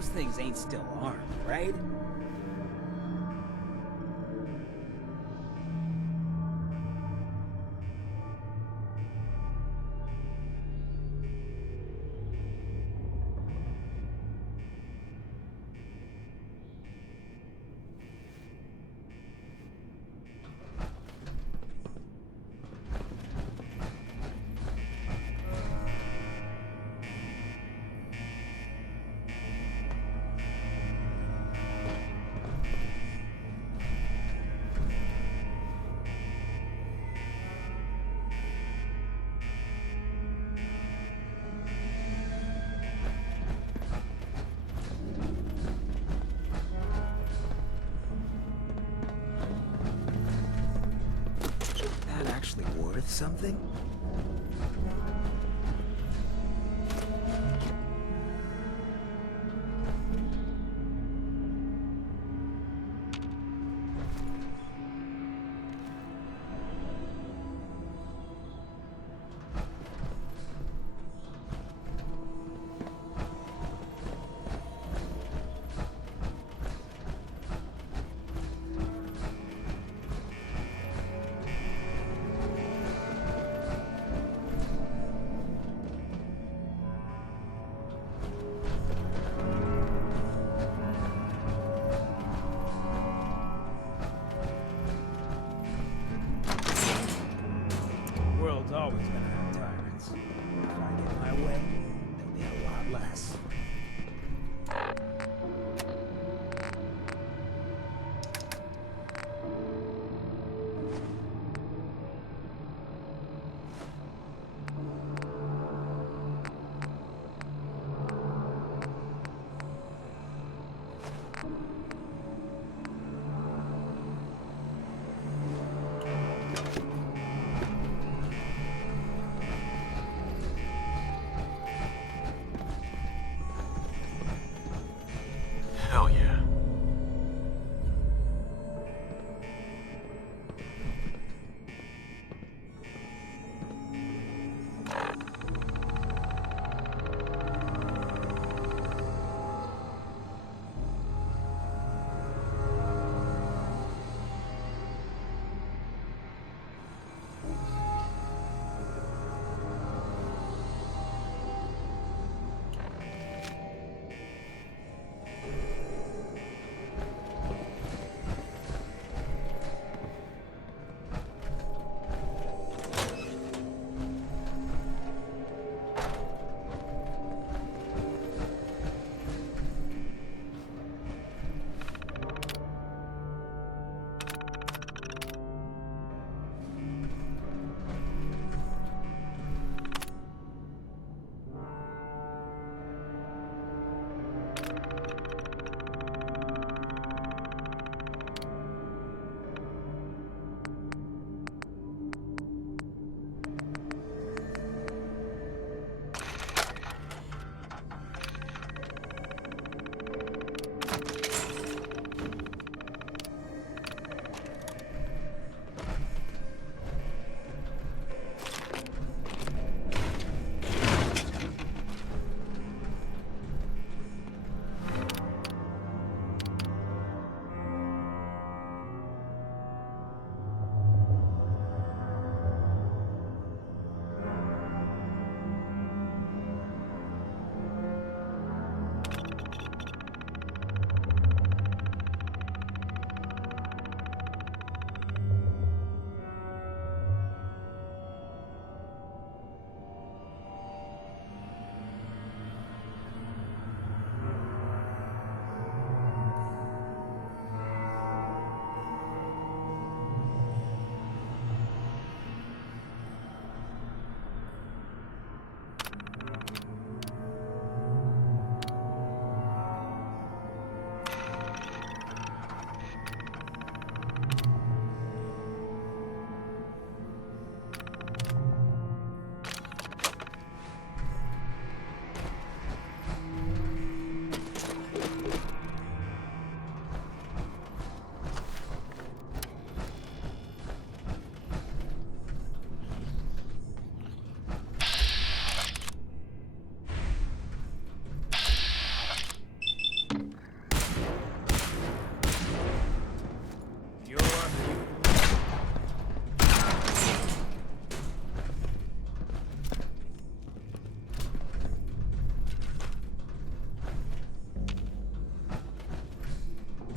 Those things ain't still armed, right? Actually worth something? World's always gonna have tyrants. If I get my way, there'll be a lot less.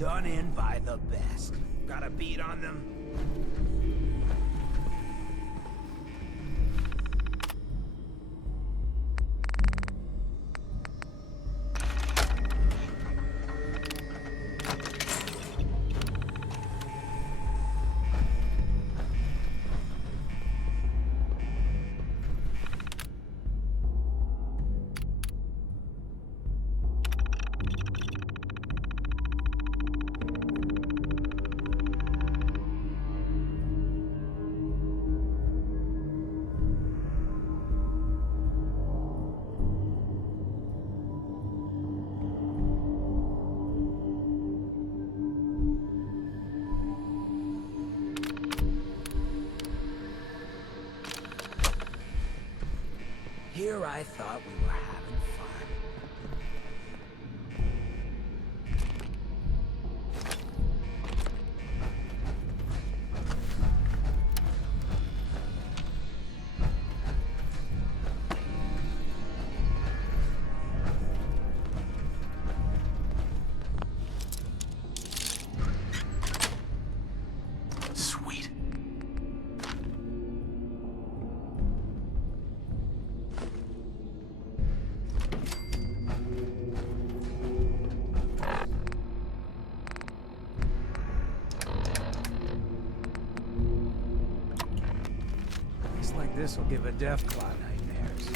Done in by the best. Got a beat on them? Here I thought we were having fun. Sweet. Like this will give a death claw nightmares.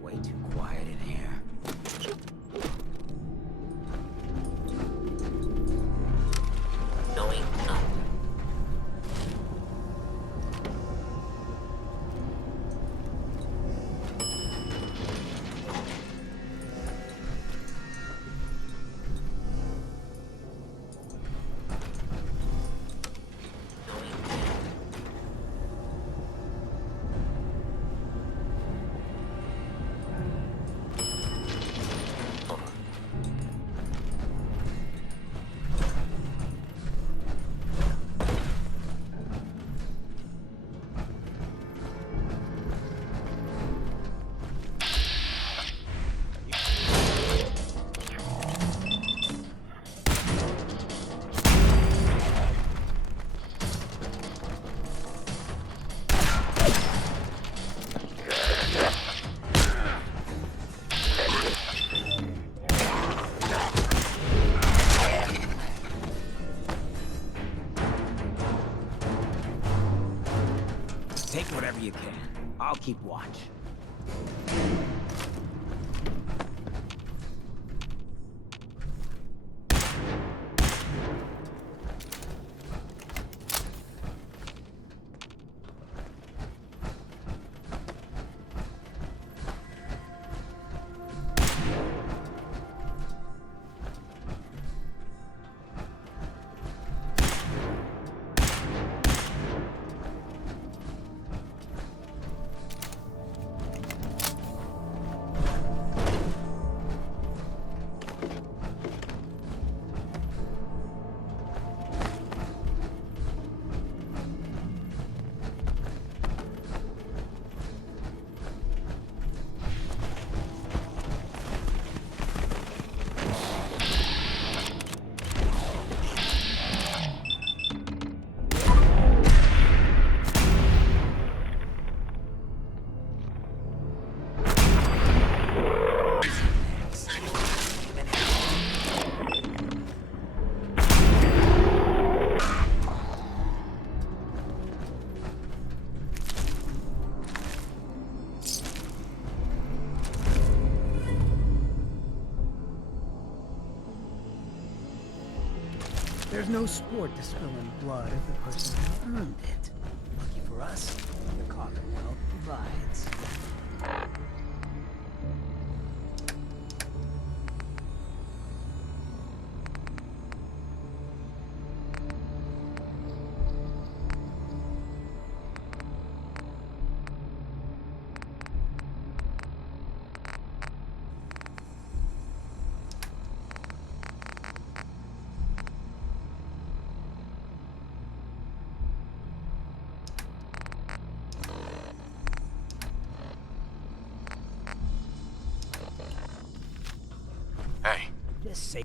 Way too quiet in here. Going up. Take whatever you can. I'll keep watch. There's no sport to spilling blood if the person who earned it. Lucky for us, the Commonwealth provides. Hey. Just say.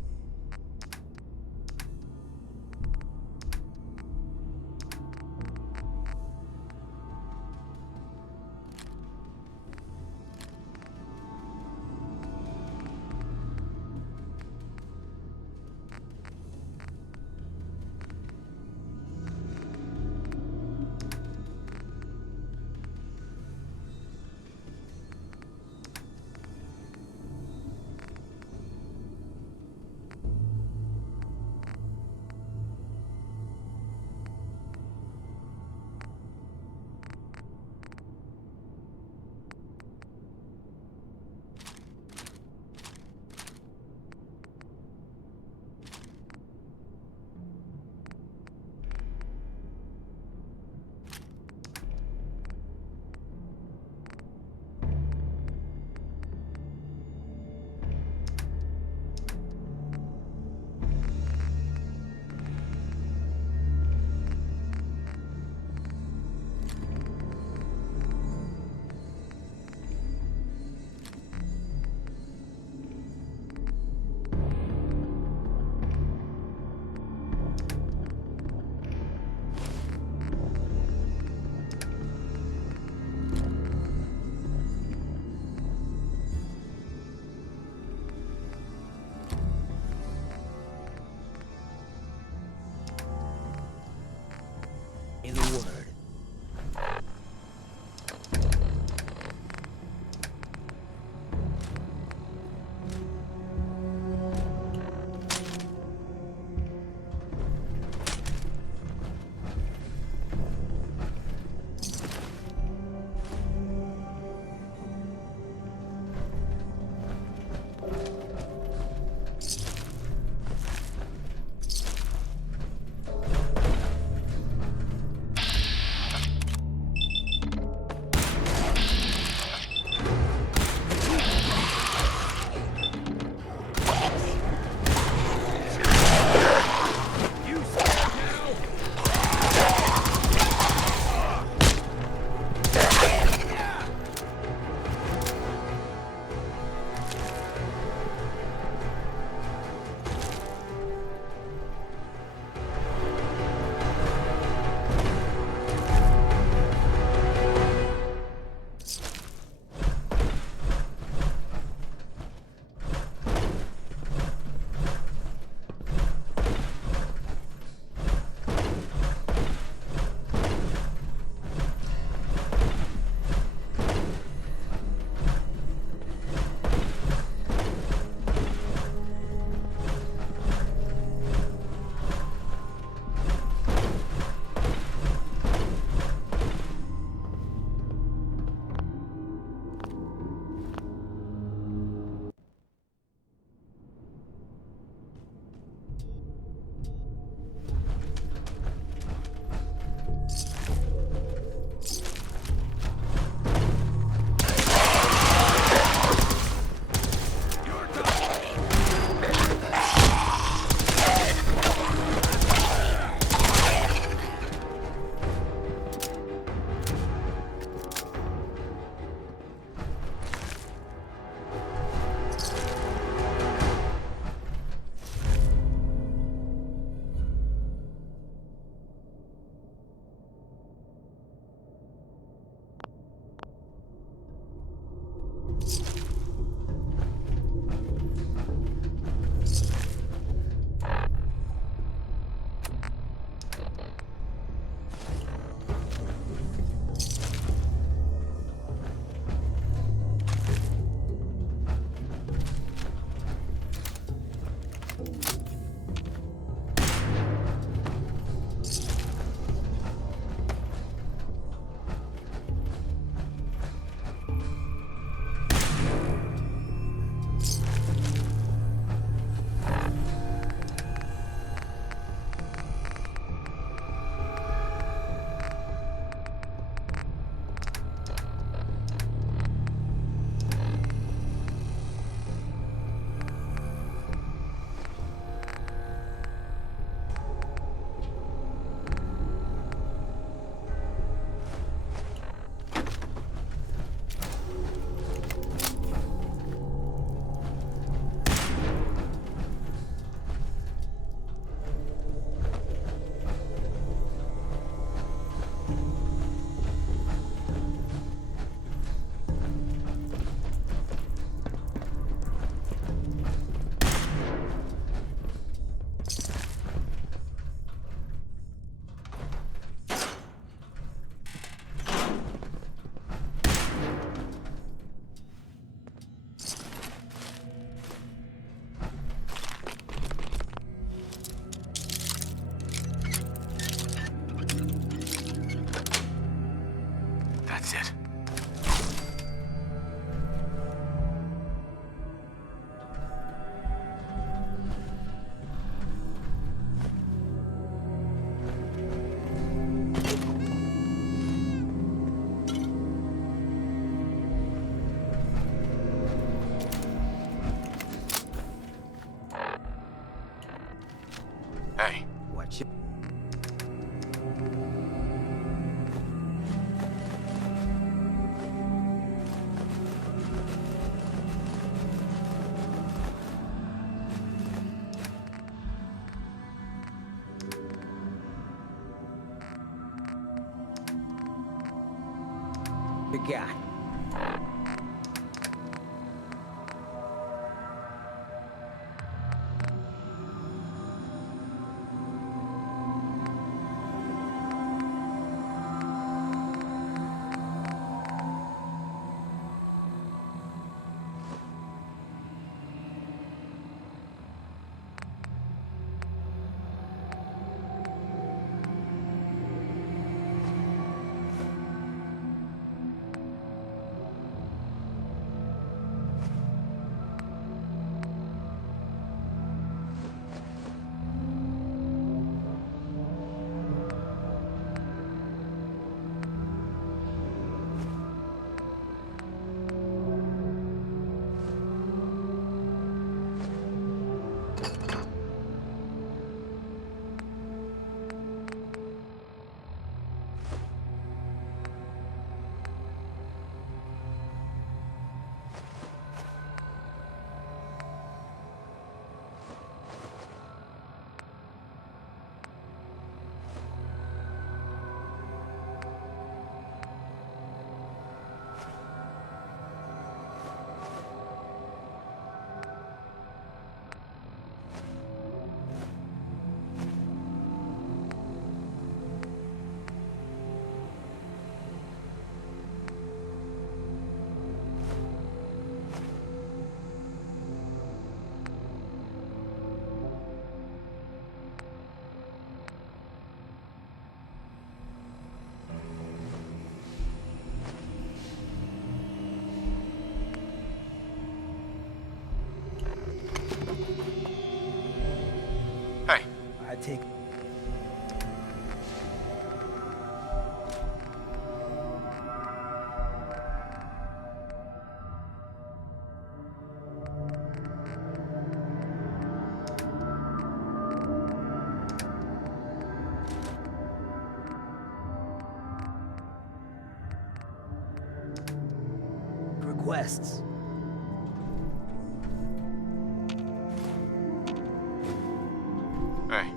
The word. That's it. Hey. Watch it. The guy. Hey. I take. Requests. Hey.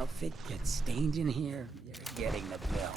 outfit gets stained in here, you're getting the bill.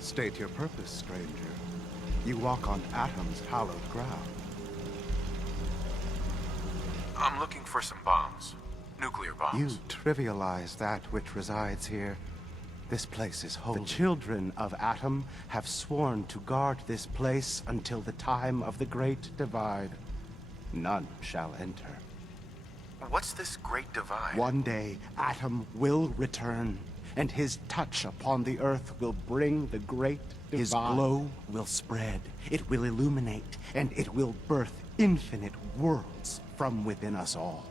State your purpose, stranger. You walk on Atom's hallowed ground. I'm looking for some bombs. Nuclear bombs. You trivialize that which resides here. This place is holy. The children of Atom have sworn to guard this place until the time of the Great Divide. None shall enter. What's this Great Divide? One day, Atom will return, and his touch upon the earth will bring the Great Divide. His glow will spread, it will illuminate, and it will birth infinite worlds from within us all.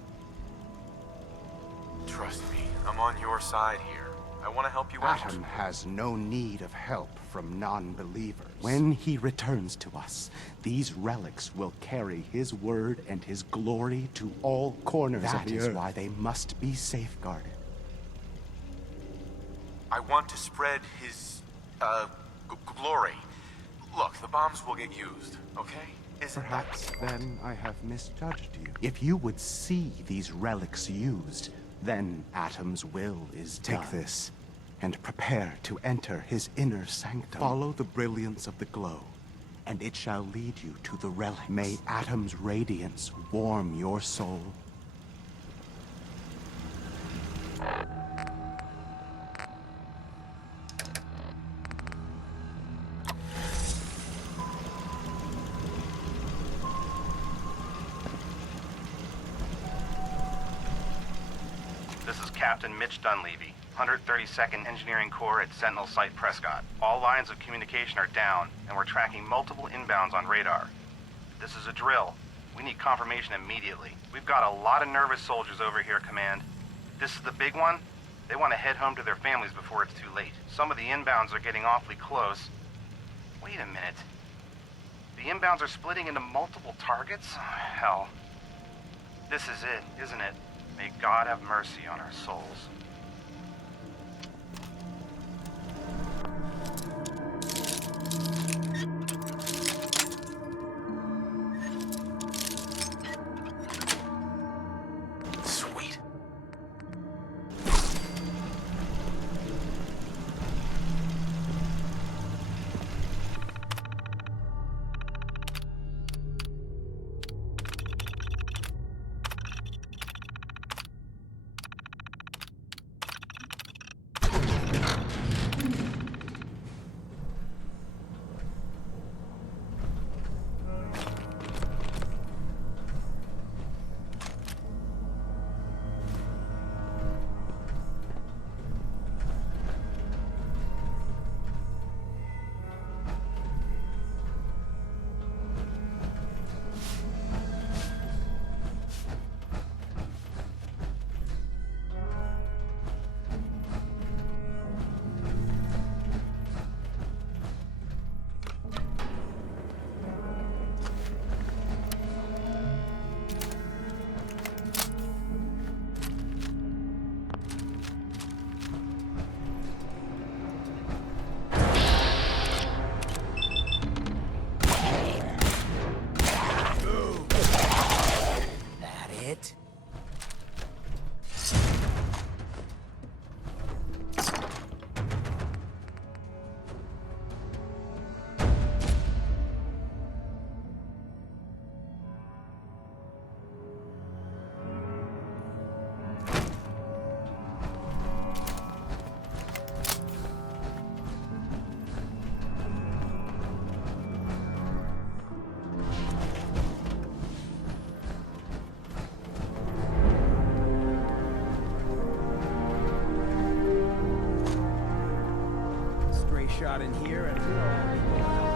Trust me, I'm on your side here. I want to help you out. Atom has no need of help from non-believers. When he returns to us, these relics will carry his word and his glory to all corners of the earth. That is why they must be safeguarded. I want to spread his, glory. Look, the bombs will get used, okay? Perhaps then I have misjudged you. If you would see these relics used, then Atom's will is done. Take this, and prepare to enter his inner sanctum. Follow the brilliance of the glow, and it shall lead you to the relics. May Atom's radiance warm your soul. This is Captain Mitch Dunleavy, 132nd Engineering Corps at Sentinel Site Prescott. All lines of communication are down, and we're tracking multiple inbounds on radar. This is a drill. We need confirmation immediately. We've got a lot of nervous soldiers over here, Command. This is the big one. They want to head home to their families before it's too late. Some of the inbounds are getting awfully close. Wait a minute. The inbounds are splitting into multiple targets? Hell. This is it, isn't it? May God have mercy on our souls. Sweet. shot in here and we'll all be going out.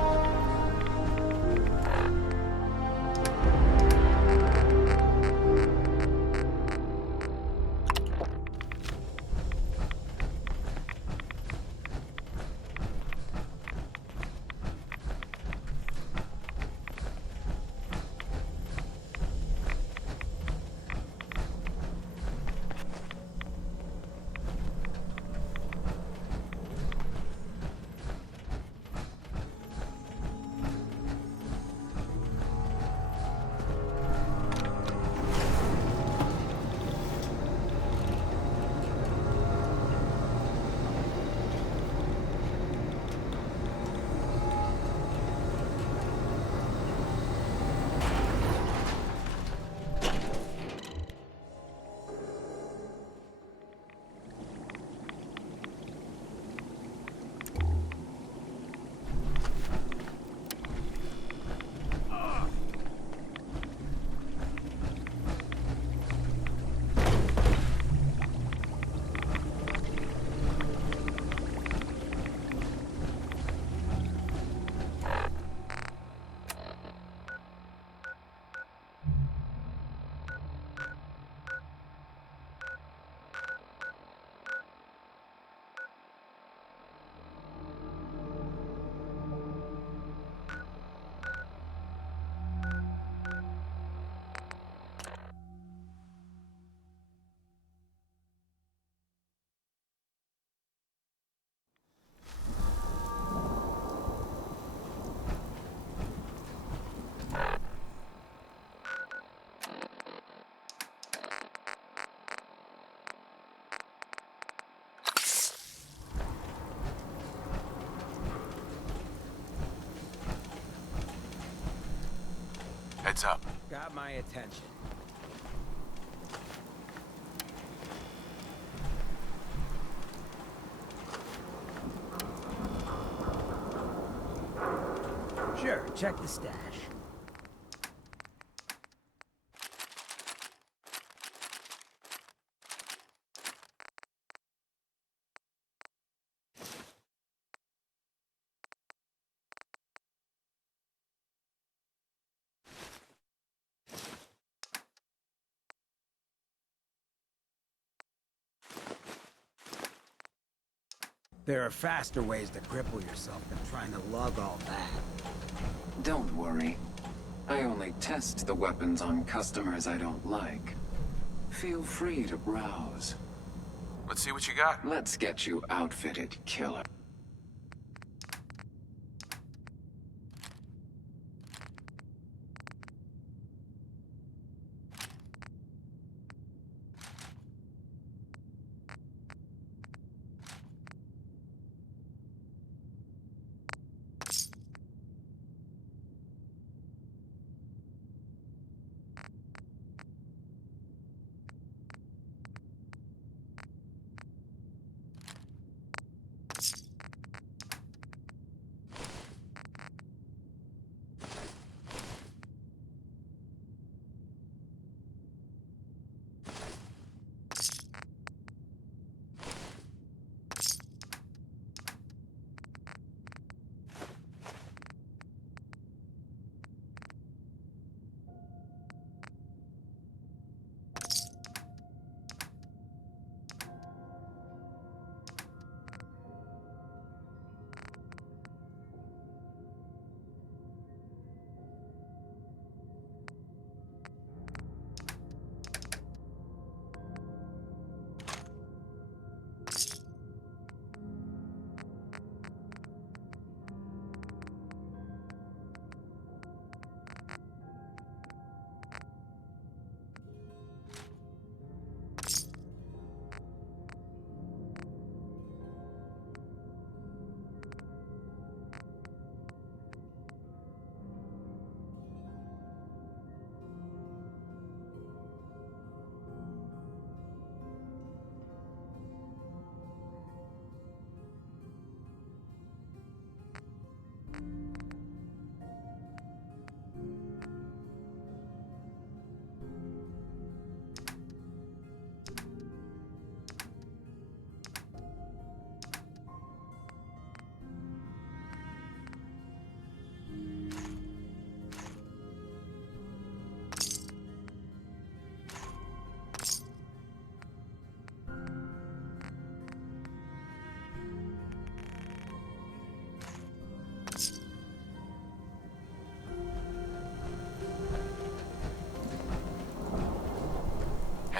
Heads up. Got my attention. Sure, check the stash. There are faster ways to cripple yourself than trying to lug all that. Don't worry. I only test the weapons on customers I don't like. Feel free to browse. Let's see what you got. Let's get you outfitted, killer.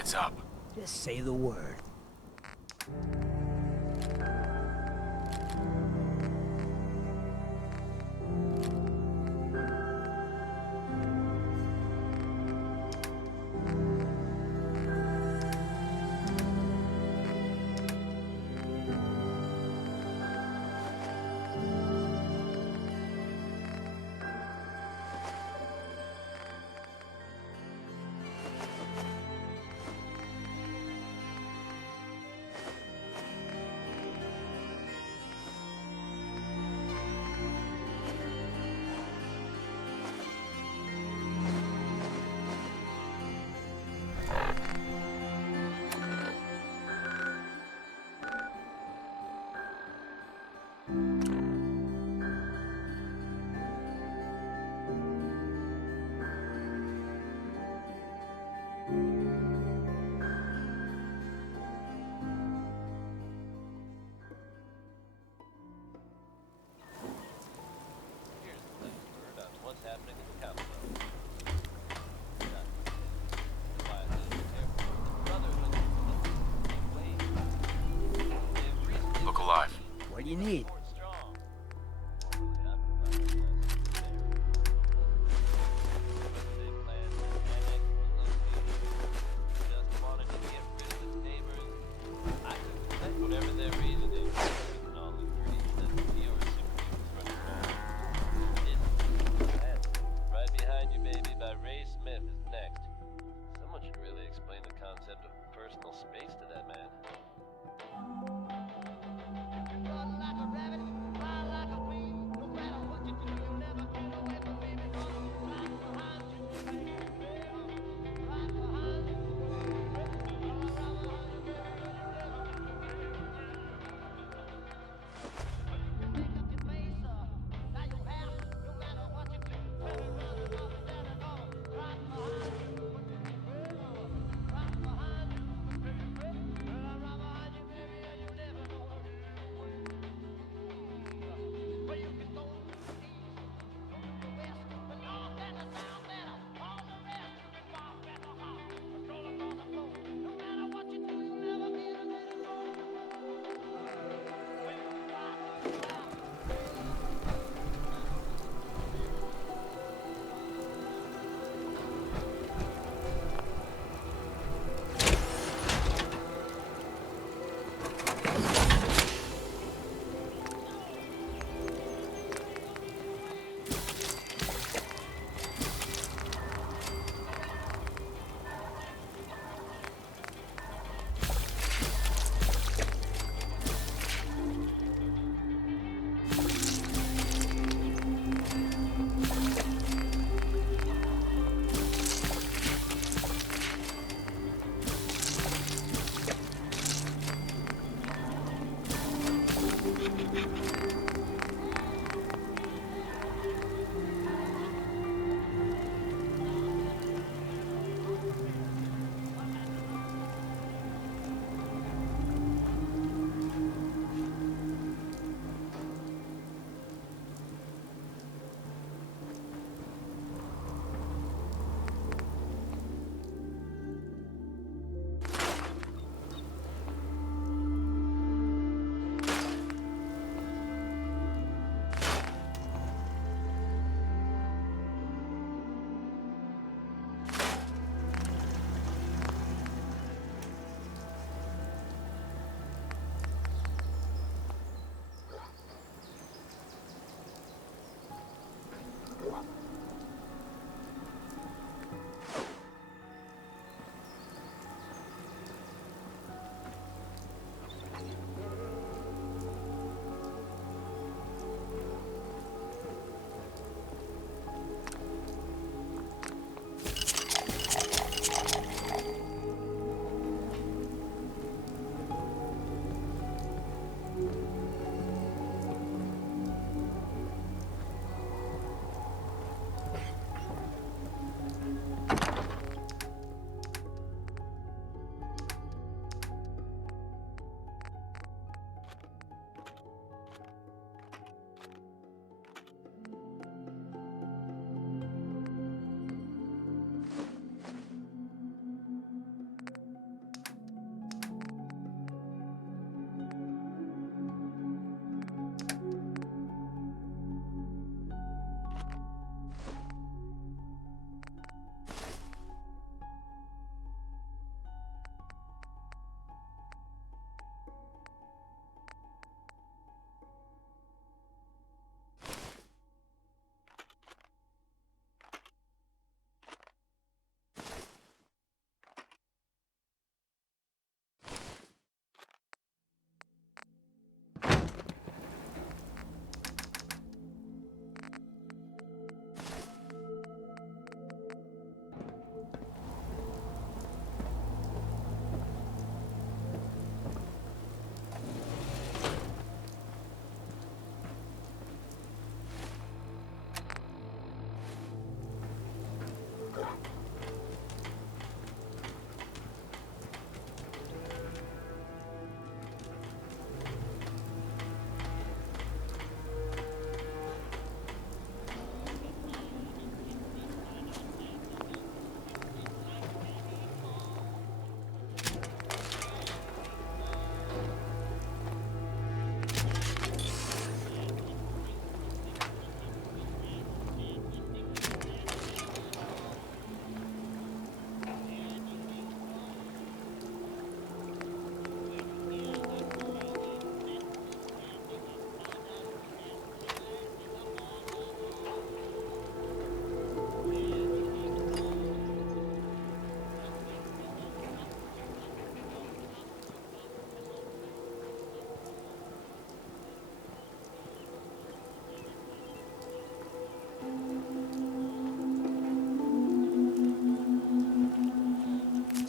What's up? Just say the word.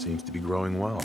Seems to be growing well.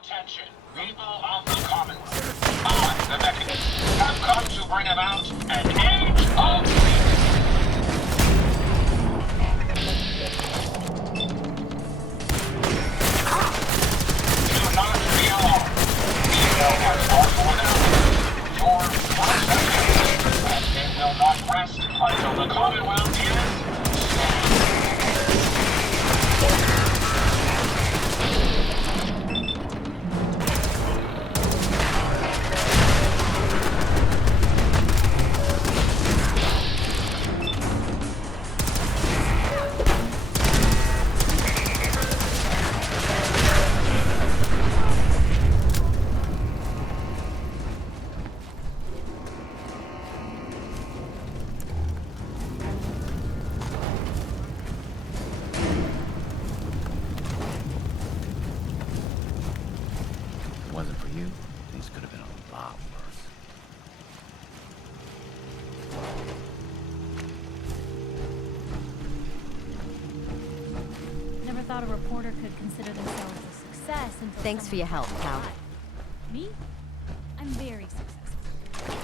Attention, people of the commons. I, the Mechanist, have come to bring about an age of peace. Do not be alarmed. Evil has gone for now. Your first age, and it will not rest until the Commonwealth is saved. Wasn't for you, things could have been a lot worse. Never thought a reporter could consider themselves a success until Thanks for your help, pal. Me? I'm very successful.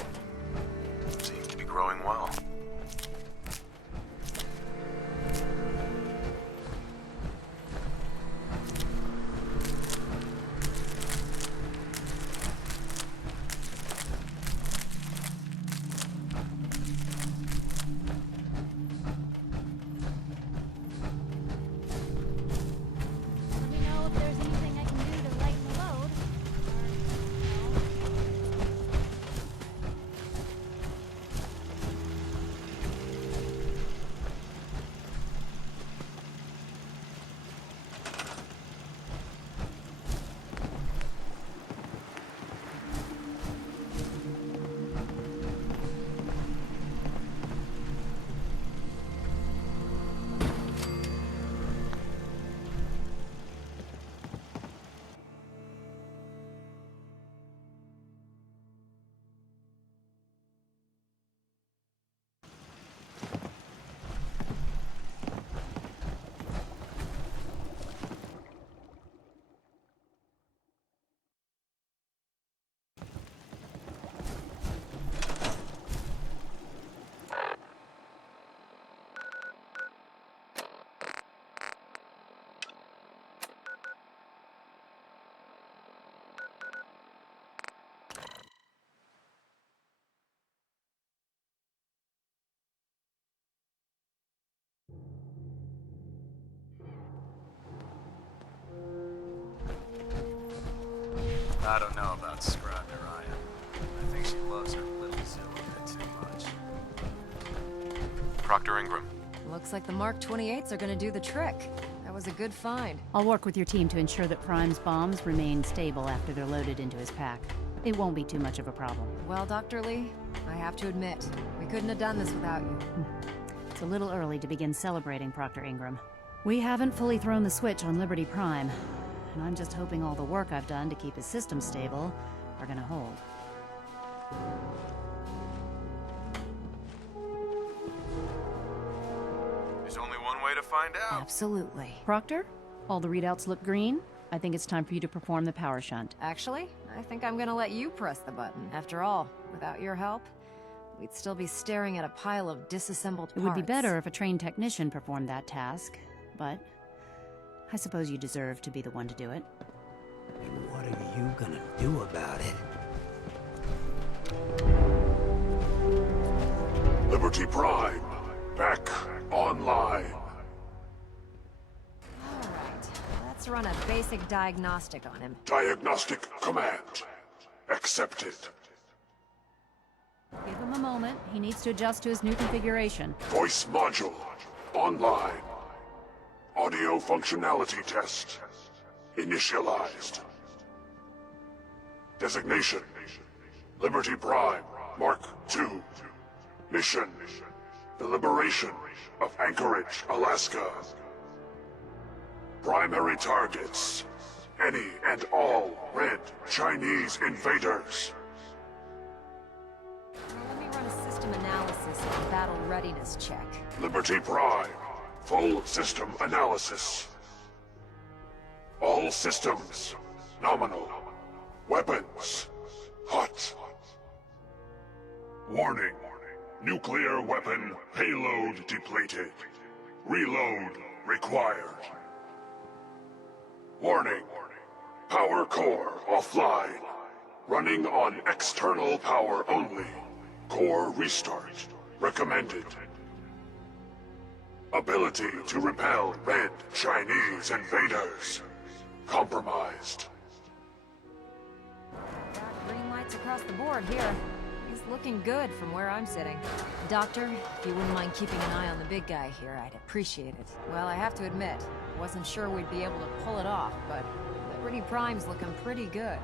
Seems to be growing well. Let me know if there's anything I can do to lighten the load. Or, I don't know about Scribe Narayan. I think she loves her little zoo a bit too much. Proctor Ingram. Looks like the Mark 28s are gonna do the trick. That was a good find. I'll work with your team to ensure that Prime's bombs remain stable after they're loaded into his pack. It won't be too much of a problem. Well, Dr. Lee, I have to admit, we couldn't have done this without you. It's a little early to begin celebrating, Proctor Ingram. We haven't fully thrown the switch on Liberty Prime, and I'm just hoping all the work I've done to keep his system stable are gonna hold. There's only one way to find out. Absolutely. Proctor, all the readouts look green. I think it's time for you to perform the power shunt. Actually, I think I'm gonna let you press the button. After all, without your help, we'd still be staring at a pile of disassembled parts. It would be better if a trained technician performed that task, but I suppose you deserve to be the one to do it. And what are you gonna do about it? Liberty Prime, back online. Alright, let's run a basic diagnostic on him. Diagnostic command accepted. Give him a moment. He needs to adjust to his new configuration. Voice module online. Audio functionality test initialized. Designation: Liberty Prime Mark II. Mission: the liberation of Anchorage, Alaska. Primary targets: any and all red Chinese invaders. Let me run a system analysis and battle readiness check. Liberty Prime, full system analysis. All systems nominal. Weapons hot. Warning: nuclear weapon payload depleted. Reload required. Warning: power core offline. Running on external power only. Core restart recommended. Ability to repel red Chinese invaders compromised. Got green lights across the board here. He's looking good from where I'm sitting. Doctor, if you wouldn't mind keeping an eye on the big guy here, I'd appreciate it. Well, I have to admit, wasn't sure we'd be able to pull it off, but Liberty Prime's looking pretty good.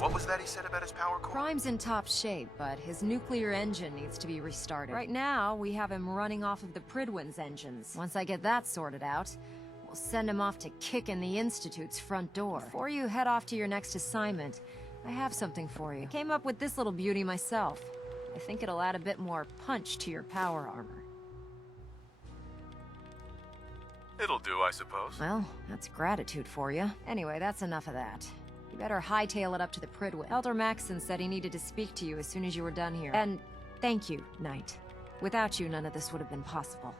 What was that he said about his power core? Prime's in top shape, but his nuclear engine needs to be restarted. Right now, we have him running off of the Pridwin's engines. Once I get that sorted out, we'll send him off to kick in the Institute's front door. Before you head off to your next assignment, I have something for you. I came up with this little beauty myself. I think it'll add a bit more punch to your power armor. It'll do, I suppose. Well, that's gratitude for you. Anyway, that's enough of that. You better hightail it up to the Pridwin. Elder Maxson said he needed to speak to you as soon as you were done here. And thank you, Knight. Without you, none of this would have been possible.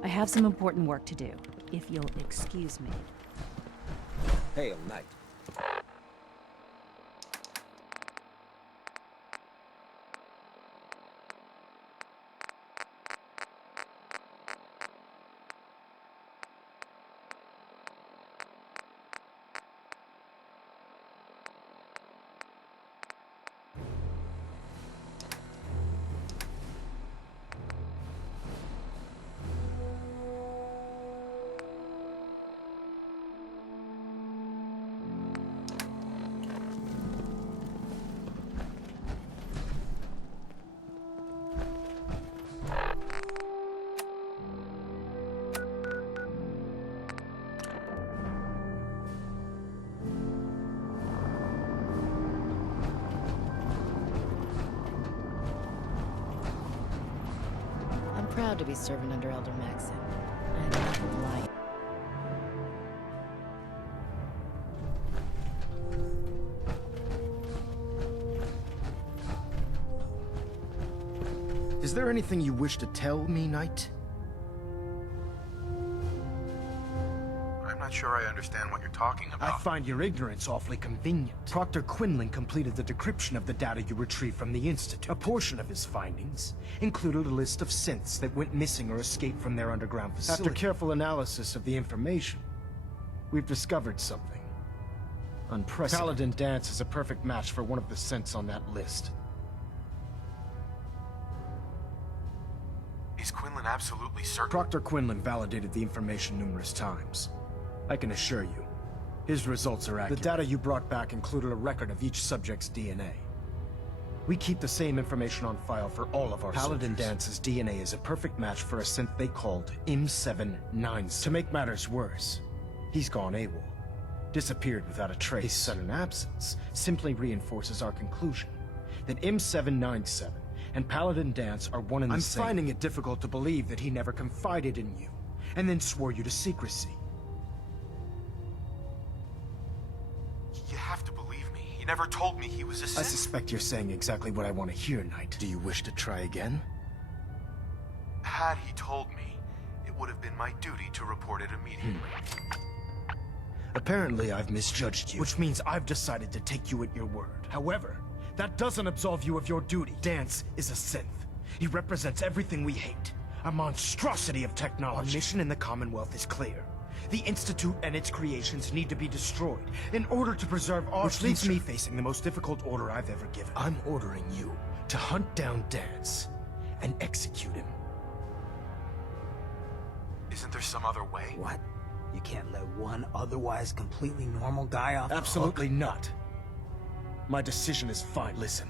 I have some important work to do, if you'll excuse me. Hail, Knight. I'm proud to be serving under Elder Maxson. I love the light. there anything you wish to tell me, Knight? I'm not sure I understand what you're talking about. I find your ignorance awfully convenient. Proctor Quinlan completed the decryption of the data you retrieved from the Institute. A portion of his findings included a list of synths that went missing or escaped from their underground facility. After careful analysis of the information, we've discovered something unprecedented. Paladin Dance is a perfect match for one of the synths on that list. Is Quinlan absolutely certain? Proctor Quinlan validated the information numerous times. I can assure you, his results are accurate. The data you brought back included a record of each subject's DNA. We keep the same information on file for all of our Paladin Dance's DNA is a perfect match for a synth they called M797. To make matters worse, he's gone AWOL. Disappeared without a trace. His sudden absence simply reinforces our conclusion that M797 and Paladin Dance are one and the same. I'm finding it difficult to believe that he never confided in you, and then swore you to secrecy. You have to believe me. He never told me he was a Sith. I suspect you're saying exactly what I want to hear, Knight. Do you wish to try again? Had he told me, it would have been my duty to report it immediately. Apparently, I've misjudged you, which means I've decided to take you at your word. However, that doesn't absolve you of your duty. Dance is a synth. He represents everything we hate. A monstrosity of technology. Our mission in the Commonwealth is clear. The Institute and its creations need to be destroyed in order to preserve our future. Which leaves me facing the most difficult order I've ever given. I'm ordering you to hunt down Dance and execute him. Isn't there some other way? What? You can't let one otherwise completely normal guy off the hook? Absolutely not. My decision is fine. Listen,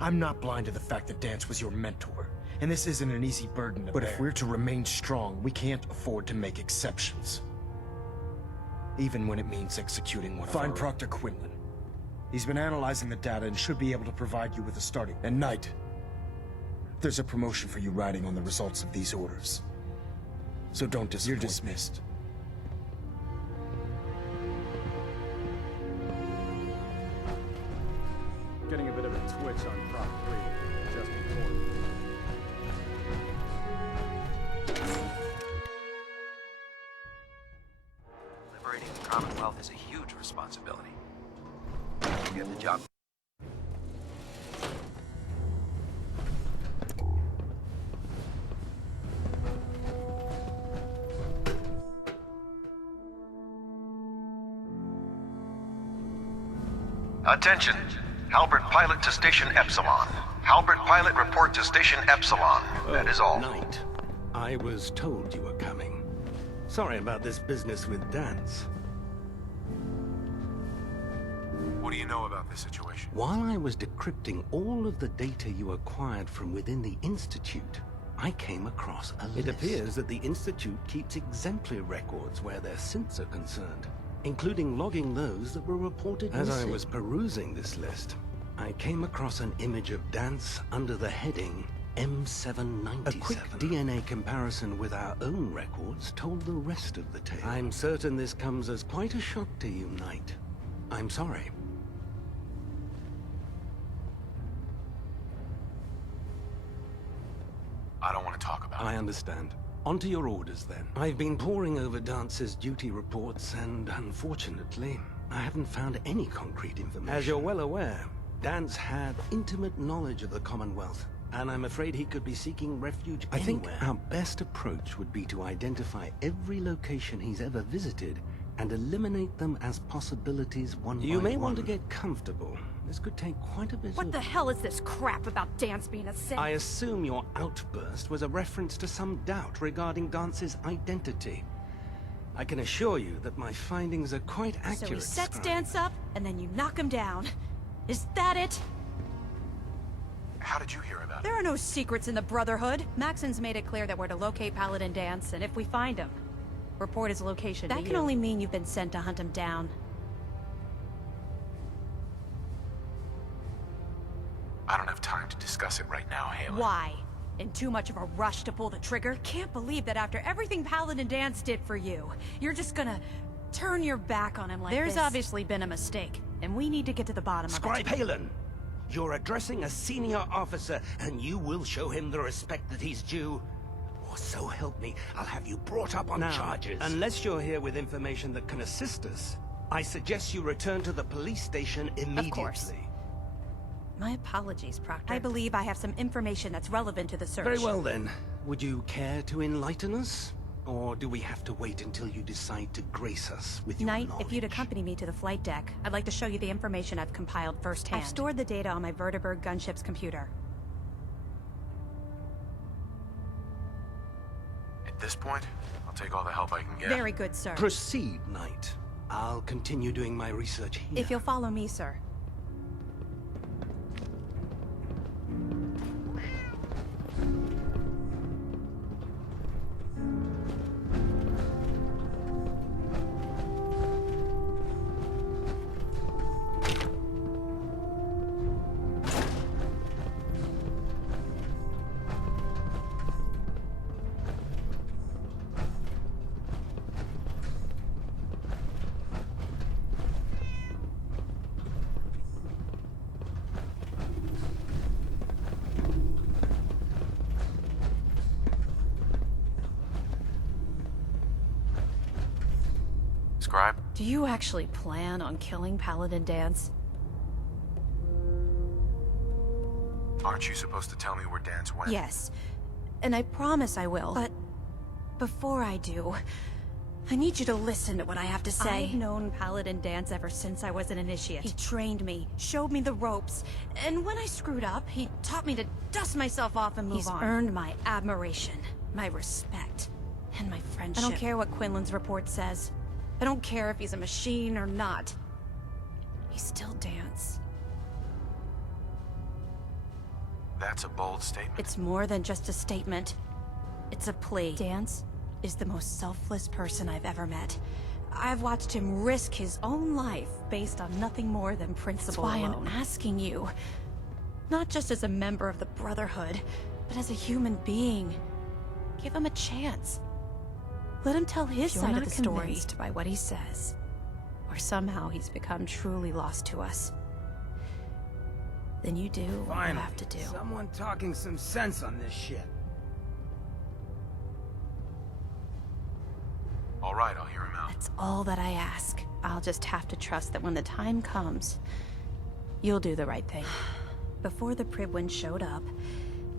I'm not blind to the fact that Dance was your mentor, and this isn't an easy burden to bear. But if we're to remain strong, we can't afford to make exceptions. Even when it means executing one of our own. Find Proctor Quinlan. He's been analyzing the data and should be able to provide you with a starting. And Knight, there's a promotion for you riding on the results of these orders. So don't disappoint. You're dismissed. Getting a bit of a twitch on Prop 3, just before. Liberating the Commonwealth is a huge responsibility. You have the job. Attention! Halbert Pilot to Station Epsilon. Halbert Pilot, report to Station Epsilon. That is all. Knight, I was told you were coming. Sorry about this business with Dance. What do you know about this situation? While I was decrypting all of the data you acquired from within the Institute, I came across a list. It appears that the Institute keeps exemplary records where their synths are concerned, including logging those that were reported missing. As I was perusing this list, I came across an image of Dance under the heading M797. A quick DNA comparison with our own records told the rest of the tale. I'm certain this comes as quite a shock to you, Knight. I'm sorry. I don't want to talk about it. I understand. On to your orders, then. I've been poring over Dance's duty reports, and unfortunately, I haven't found any concrete information. As you're well aware, Dance had intimate knowledge of the Commonwealth, and I'm afraid he could be seeking refuge anywhere. I think our best approach would be to identify every location he's ever visited and eliminate them as possibilities one by one. You may want to get comfortable. This could take quite a bit of... What the hell is this crap about Dance being a Sith? I assume your outburst was a reference to some doubt regarding Dance's identity. I can assure you that my findings are quite accurate. So he sets Dance up, and then you knock him down. Is that it? How did you hear about it? There are no secrets in the Brotherhood. Maxon's made it clear that we're to locate Paladin Dance, and if we find him, report his location to you. That can only mean you've been sent to hunt him down. I don't have time to discuss it right now, Halen. Why? In too much of a rush to pull the trigger? Can't believe that after everything Paladin Dance did for you, you're just gonna turn your back on him like this. There's obviously been a mistake, and we need to get to the bottom of it. Scribe Halen! You're addressing a senior officer, and you will show him the respect that he's due. Or so help me, I'll have you brought up on charges. Unless you're here with information that can assist us, I suggest you return to the police station immediately. Of course. My apologies, Proctor. I believe I have some information that's relevant to the search. Very well then. Would you care to enlighten us? Or do we have to wait until you decide to grace us with your Knight, knowledge? if you'd accompany me to the flight deck, I'd like to show you the information I've compiled firsthand. I've stored the data on my Vertibird gunship's computer. At this point, I'll take all the help I can get. Very good, sir. Proceed, Knight. I'll continue doing my research here. If you'll follow me, sir. Scribe? Do you actually plan on killing Paladin Dance? Aren't you supposed to tell me where Dance went? Yes, and I promise I will. But before I do, I need you to listen to what I have to say. I've known Paladin Dance ever since I was an initiate. He trained me, showed me the ropes, and when I screwed up, he taught me to dust myself off and move on. He's earned my admiration, my respect, and my friendship. I don't care what Quinlan's report says. I don't care if he's a machine or not. He's still Dance. That's a bold statement. It's more than just a statement. It's a plea. Dance is the most selfless person I've ever met. I've watched him risk his own life based on nothing more than principle alone. That's why I'm asking you. Not just as a member of the Brotherhood, but as a human being. Give him a chance. Let him tell his side of the story. Convinced by what he says, or somehow he's become truly lost to us, then you do what you have to do. Someone talking some sense on this shit. All right, I'll hear him out. That's all that I ask. I'll just have to trust that when the time comes, you'll do the right thing. Before the Pribwin showed up,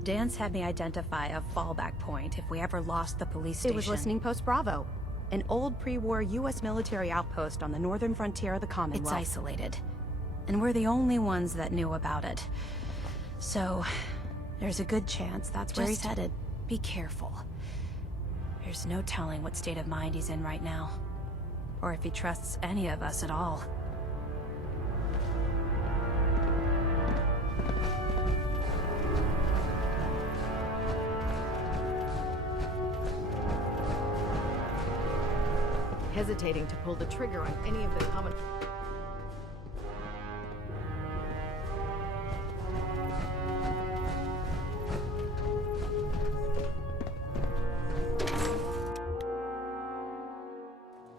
Dance had me identify a fallback point if we ever lost the police station. It was Listening Post Bravo, an old pre-war U.S. military outpost on the northern frontier of the Commonwealth. It's isolated, and we're the only ones that knew about it. So, there's a good chance that's where he's headed. Be careful. There's no telling what state of mind he's in right now, or if he trusts any of us at all. Hesitating to pull the trigger on any of the common...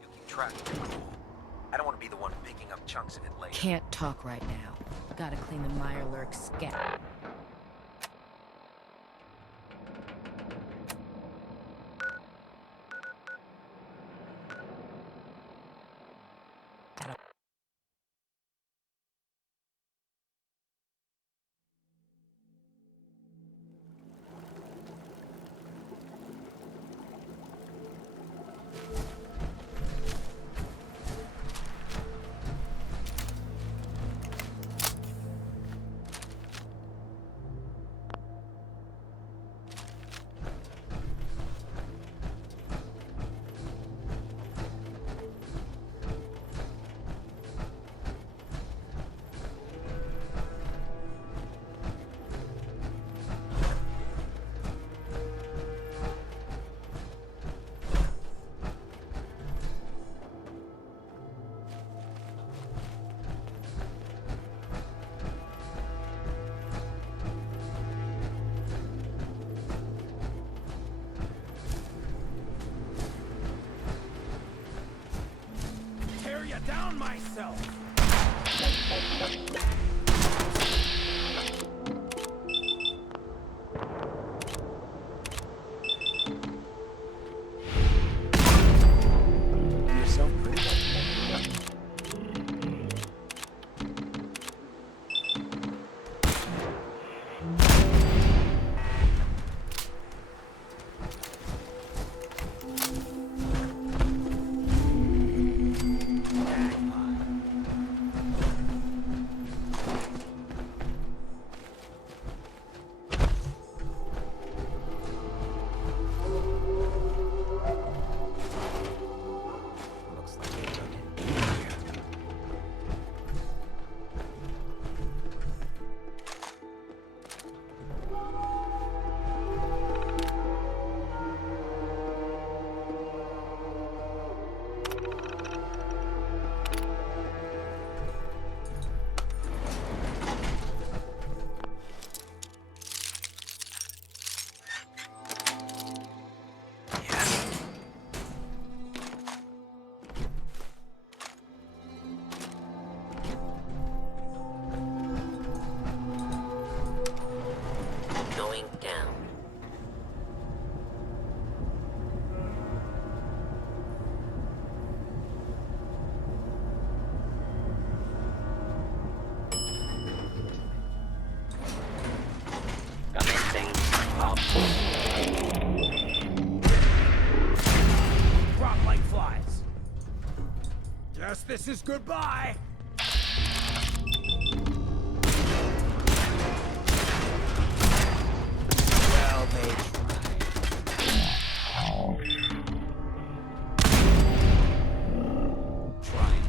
You keep track of it. I don't want to be the one picking up chunks of it later. Can't talk right now. Gotta clean the Mirelurk scat. Down myself. Guess this is goodbye. Well, they tried.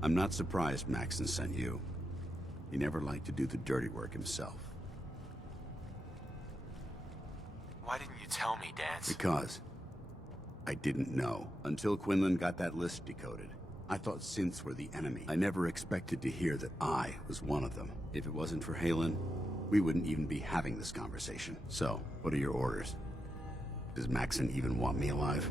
I'm not surprised Maxson sent you. He never liked to do the dirty work himself. Why didn't you tell me, Dance? Because I didn't know until Quinlan got that list decoded. I thought synths were the enemy. I never expected to hear that I was one of them. If it wasn't for Halen, we wouldn't even be having this conversation. So, what are your orders? Does Maxon even want me alive?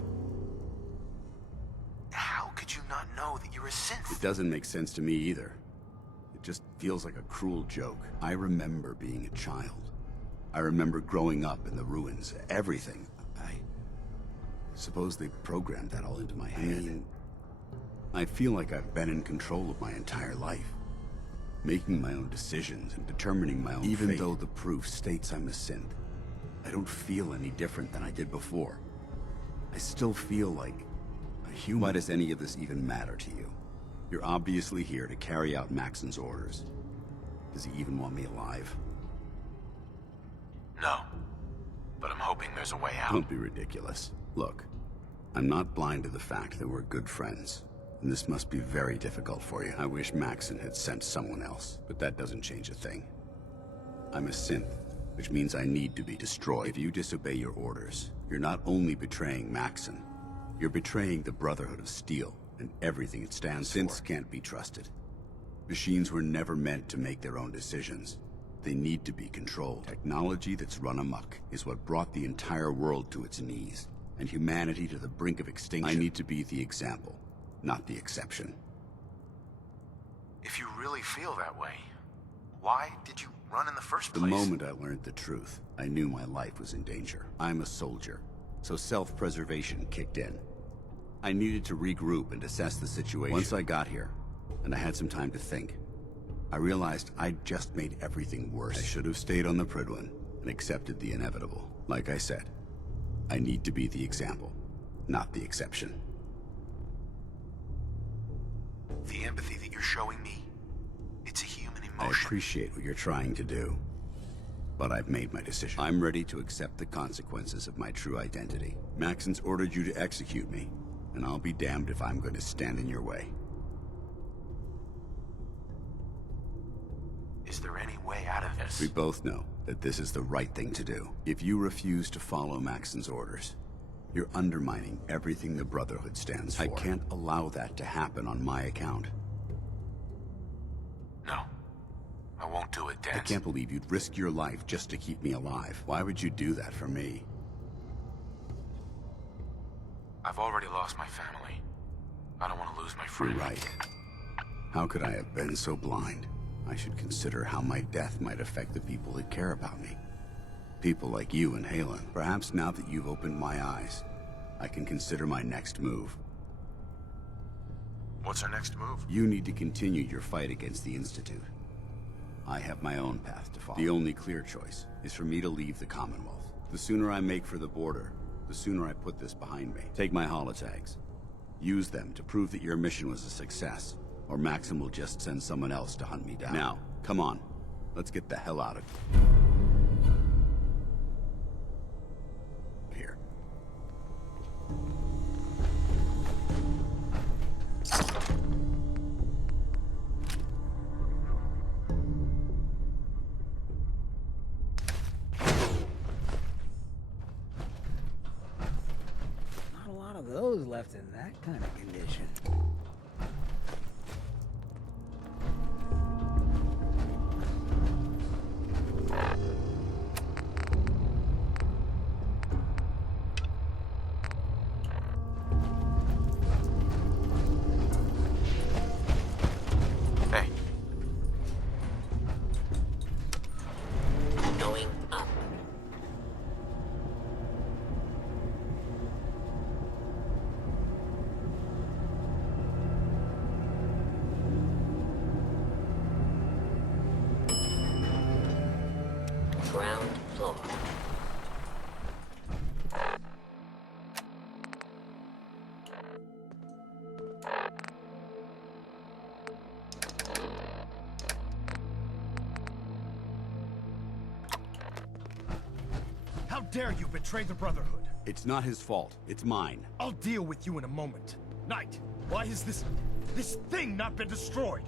How could you not know that you're a synth? It doesn't make sense to me either. It just feels like a cruel joke. I remember being a child. I remember growing up in the ruins. Everything. I suppose they programmed that all into my head. I feel like I've been in control of my entire life. Making my own decisions and determining my own fate. Even though the proof states I'm a synth, I don't feel any different than I did before. I still feel like a human. Why does any of this even matter to you? You're obviously here to carry out Maxon's orders. Does he even want me alive? No. But I'm hoping there's a way out. Don't be ridiculous. Look, I'm not blind to the fact that we're good friends. And this must be very difficult for you. I wish Maxon had sent someone else, but that doesn't change a thing. I'm a synth, which means I need to be destroyed. If you disobey your orders, you're not only betraying Maxon, you're betraying the Brotherhood of Steel and everything it stands for. Synths can't be trusted. Machines were never meant to make their own decisions. They need to be controlled. Technology that's run amok is what brought the entire world to its knees, and humanity to the brink of extinction. I need to be the example, not the exception. If you really feel that way, why did you run in the first place? The moment I learned the truth, I knew my life was in danger. I'm a soldier, so self-preservation kicked in. I needed to regroup and assess the situation. Once I got here, and I had some time to think, I realized I'd just made everything worse. I should have stayed on the Prydwen and accepted the inevitable. Like I said, I need to be the example, not the exception. The empathy that you're showing me, it's a human emotion. I appreciate what you're trying to do, but I've made my decision. I'm ready to accept the consequences of my true identity. Maxon's ordered you to execute me, and I'll be damned if I'm going to stand in your way. Is there any way out of this? We both know that this is the right thing to do. If you refuse to follow Maxon's orders, you're undermining everything the Brotherhood stands for. I can't allow that to happen on my account. No. I won't do it, Dance. I can't believe you'd risk your life just to keep me alive. Why would you do that for me? I've already lost my family. I don't want to lose my friend. You're right. How could I have been so blind? I should consider how my death might affect the people that care about me. People like you and Halen. Perhaps now that you've opened my eyes, I can consider my next move. What's our next move? You need to continue your fight against the Institute. I have my own path to follow. The only clear choice is for me to leave the Commonwealth. The sooner I make for the border, the sooner I put this behind me. Take my holotags. Use them to prove that your mission was a success, or Maxon will just send someone else to hunt me down. Now, come on. Let's get the hell out of here. Not a lot of those left in that kind of condition. Hey. Going up. Ground floor. How dare you betray the Brotherhood? It's not his fault. It's mine. I'll deal with you in a moment. Knight, why has this thing not been destroyed?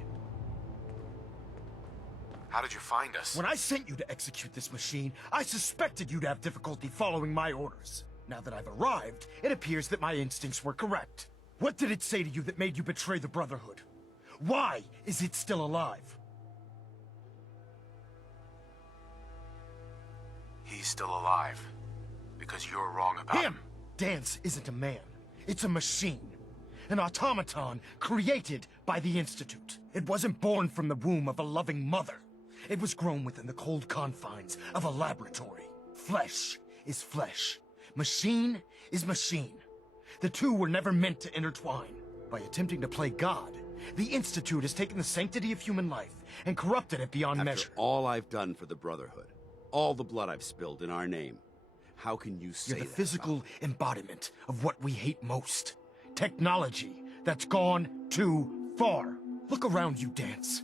How did you find us? When I sent you to execute this machine, I suspected you'd have difficulty following my orders. Now that I've arrived, it appears that my instincts were correct. What did it say to you that made you betray the Brotherhood? Why is it still alive? He's still alive. Because you're wrong about him. Dance isn't a man. It's a machine. An automaton created by the Institute. It wasn't born from the womb of a loving mother. It was grown within the cold confines of a laboratory. Flesh is flesh. Machine is machine. The two were never meant to intertwine. By attempting to play God, the Institute has taken the sanctity of human life and corrupted it beyond measure. After all I've done for the Brotherhood, all the blood I've spilled in our name, how can you say You're the that physical embodiment of what we hate most. Technology that's gone too far. Look around you, Dance.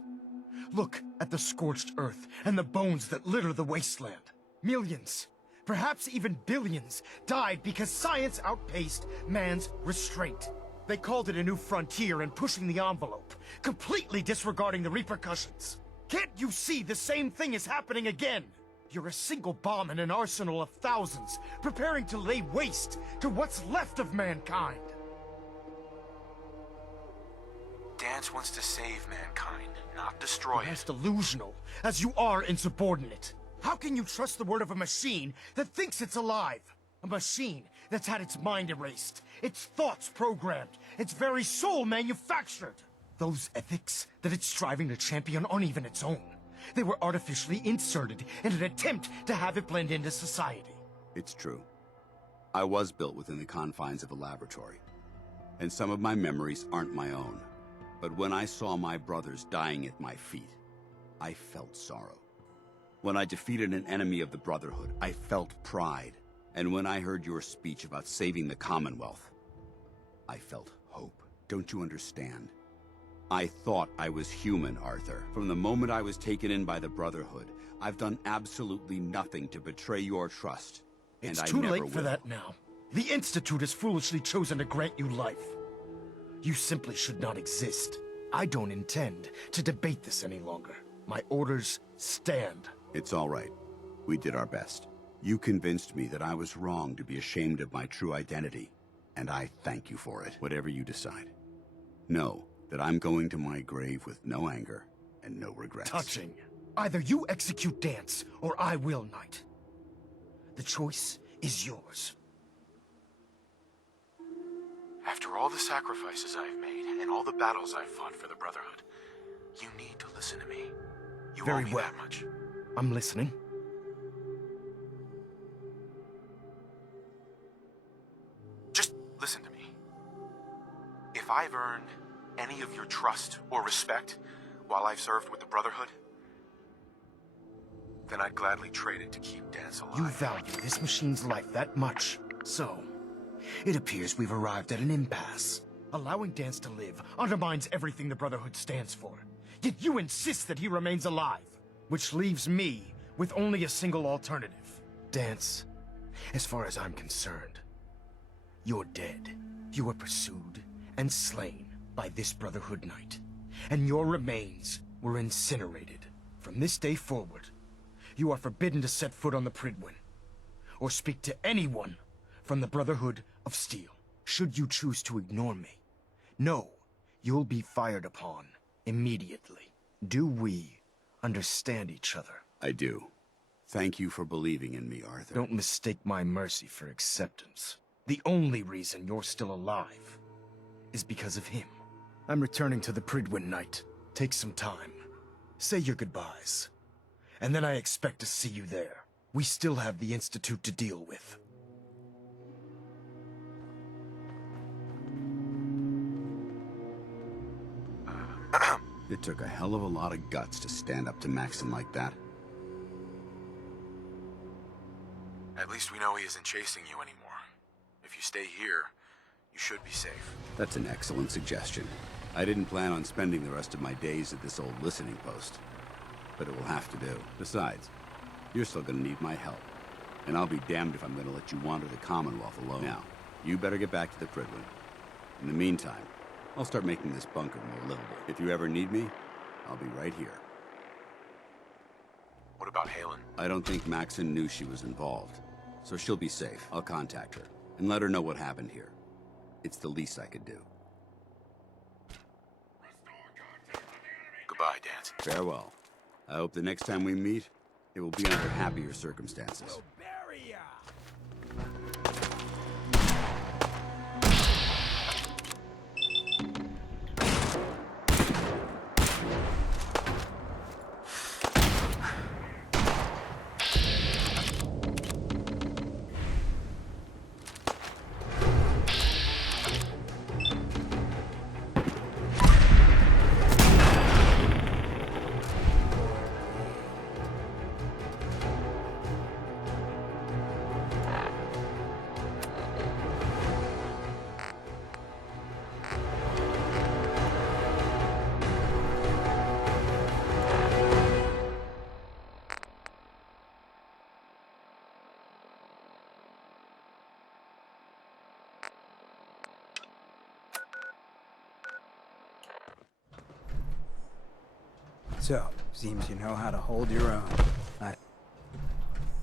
Look at the scorched earth and the bones that litter the wasteland. Millions, perhaps even billions, died because science outpaced man's restraint. They called it a new frontier and pushing the envelope, completely disregarding the repercussions. Can't you see the same thing is happening again? You're a single bomb in an arsenal of thousands, preparing to lay waste to what's left of mankind. Dance wants to save mankind, not destroy it. As delusional as you are insubordinate. How can you trust the word of a machine that thinks it's alive? A machine that's had its mind erased, its thoughts programmed, its very soul manufactured. Those ethics that it's striving to champion aren't even its own. They were artificially inserted in an attempt to have it blend into society. It's true. I was built within the confines of a laboratory, and some of my memories aren't my own. But when I saw my brothers dying at my feet, I felt sorrow. When I defeated an enemy of the Brotherhood, I felt pride. And when I heard your speech about saving the Commonwealth, I felt hope. Don't you understand? I thought I was human, Arthur. From the moment I was taken in by the Brotherhood, I've done absolutely nothing to betray your trust. It's and too I never late for will. that now. The Institute has foolishly chosen to grant you life. You simply should not exist. I don't intend to debate this any longer. My orders stand. It's all right. We did our best. You convinced me that I was wrong to be ashamed of my true identity, and I thank you for it. Whatever you decide. Know that I'm going to my grave with no anger and no regrets. Touching. Either you execute Dance, or I will, Knight. The choice is yours. After all the sacrifices I've made and all the battles I've fought for the Brotherhood, you need to listen to me. You owe Very me well. that much. I'm listening. Just listen to me. If I've earned any of your trust or respect while I've served with the Brotherhood, then I'd gladly trade it to keep Dance alive. You value this machine's life that much. So, it appears we've arrived at an impasse. Allowing Dance to live undermines everything the Brotherhood stands for. Yet you insist that he remains alive, which leaves me with only a single alternative. Dance, as far as I'm concerned, you're dead. You were pursued and slain by this Brotherhood Knight, and your remains were incinerated. From this day forward, you are forbidden to set foot on the Pridwin, or speak to anyone from the Brotherhood of Steel. Should you choose to ignore me, know you'll be fired upon immediately. Do we understand each other? I do. Thank you for believing in me, Arthur. Don't mistake my mercy for acceptance. The only reason you're still alive is because of him. I'm returning to the Pridwin Knight. Take some time. Say your goodbyes. And then I expect to see you there. We still have the Institute to deal with. It took a hell of a lot of guts to stand up to Maxon like that. At least we know he isn't chasing you anymore. If you stay here, you should be safe. That's an excellent suggestion. I didn't plan on spending the rest of my days at this old listening post, but it will have to do. Besides, you're still gonna need my help, and I'll be damned if I'm gonna let you wander the Commonwealth alone. Now, you better get back to the Pridwin. In the meantime, I'll start making this bunker more livable. If you ever need me, I'll be right here. What about Halen? I don't think Maxon knew she was involved, so she'll be safe. I'll contact her and let her know what happened here. It's the least I could do. Goodbye, Dance. Farewell. I hope the next time we meet, it will be under happier circumstances. So, seems you know how to hold your own.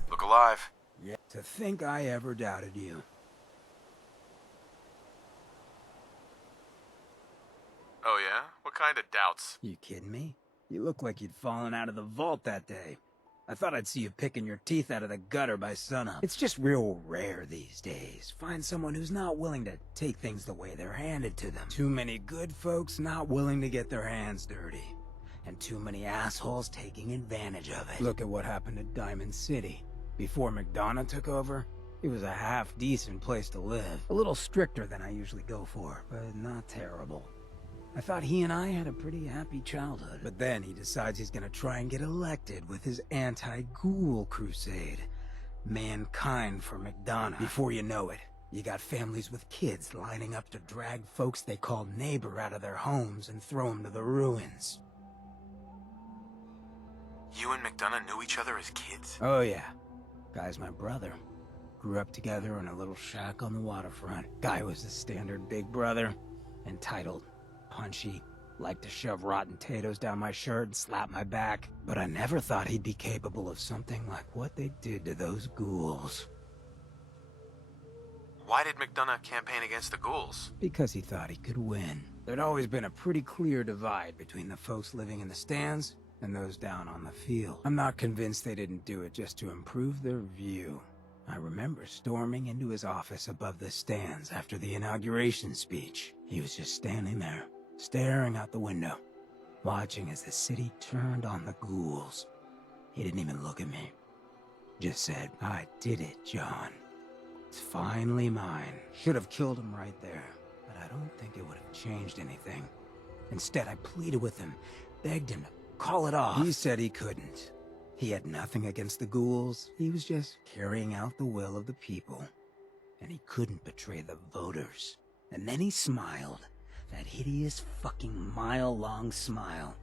Look alive. Yeah. To think I ever doubted you. Oh yeah? What kind of doubts? You kidding me? You look like you'd fallen out of the vault that day. I thought I'd see you picking your teeth out of the gutter by sunup. It's just real rare these days. Find someone who's not willing to take things the way they're handed to them. Too many good folks not willing to get their hands dirty. And too many assholes taking advantage of it. Look at what happened to Diamond City. Before McDonough took over, it was a half-decent place to live. A little stricter than I usually go for, but not terrible. I thought he and I had a pretty happy childhood. But then he decides he's gonna try and get elected with his anti-ghoul crusade. Mankind for McDonough. Before you know it, you got families with kids lining up to drag folks they call neighbor out of their homes and throw them to the ruins. You and McDonough knew each other as kids? Oh yeah. Guy's my brother. Grew up together in a little shack on the waterfront. Guy was the standard big brother. Entitled, punchy, liked to shove rotten potatoes down my shirt and slap my back. But I never thought he'd be capable of something like what they did to those ghouls. Why did McDonough campaign against the ghouls? Because he thought he could win. There'd always been a pretty clear divide between the folks living in the stands and those down on the field. I'm not convinced they didn't do it just to improve their view. I remember storming into his office above the stands after the inauguration speech. He was just standing there, staring out the window, watching as the city turned on the ghouls. He didn't even look at me. Just said, "I did it, John. It's finally mine." Should have killed him right there, but I don't think it would have changed anything. Instead, I pleaded with him, begged him to call it off. He said he couldn't. He had nothing against the ghouls. He was just carrying out the will of the people. And he couldn't betray the voters. And then he smiled. That hideous fucking mile-long smile.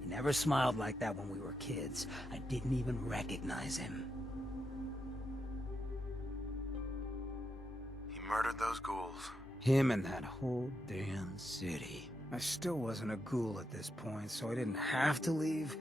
He never smiled like that when we were kids. I didn't even recognize him. He murdered those ghouls. Him and that whole damn city. I still wasn't a ghoul at this point, so I didn't have to leave,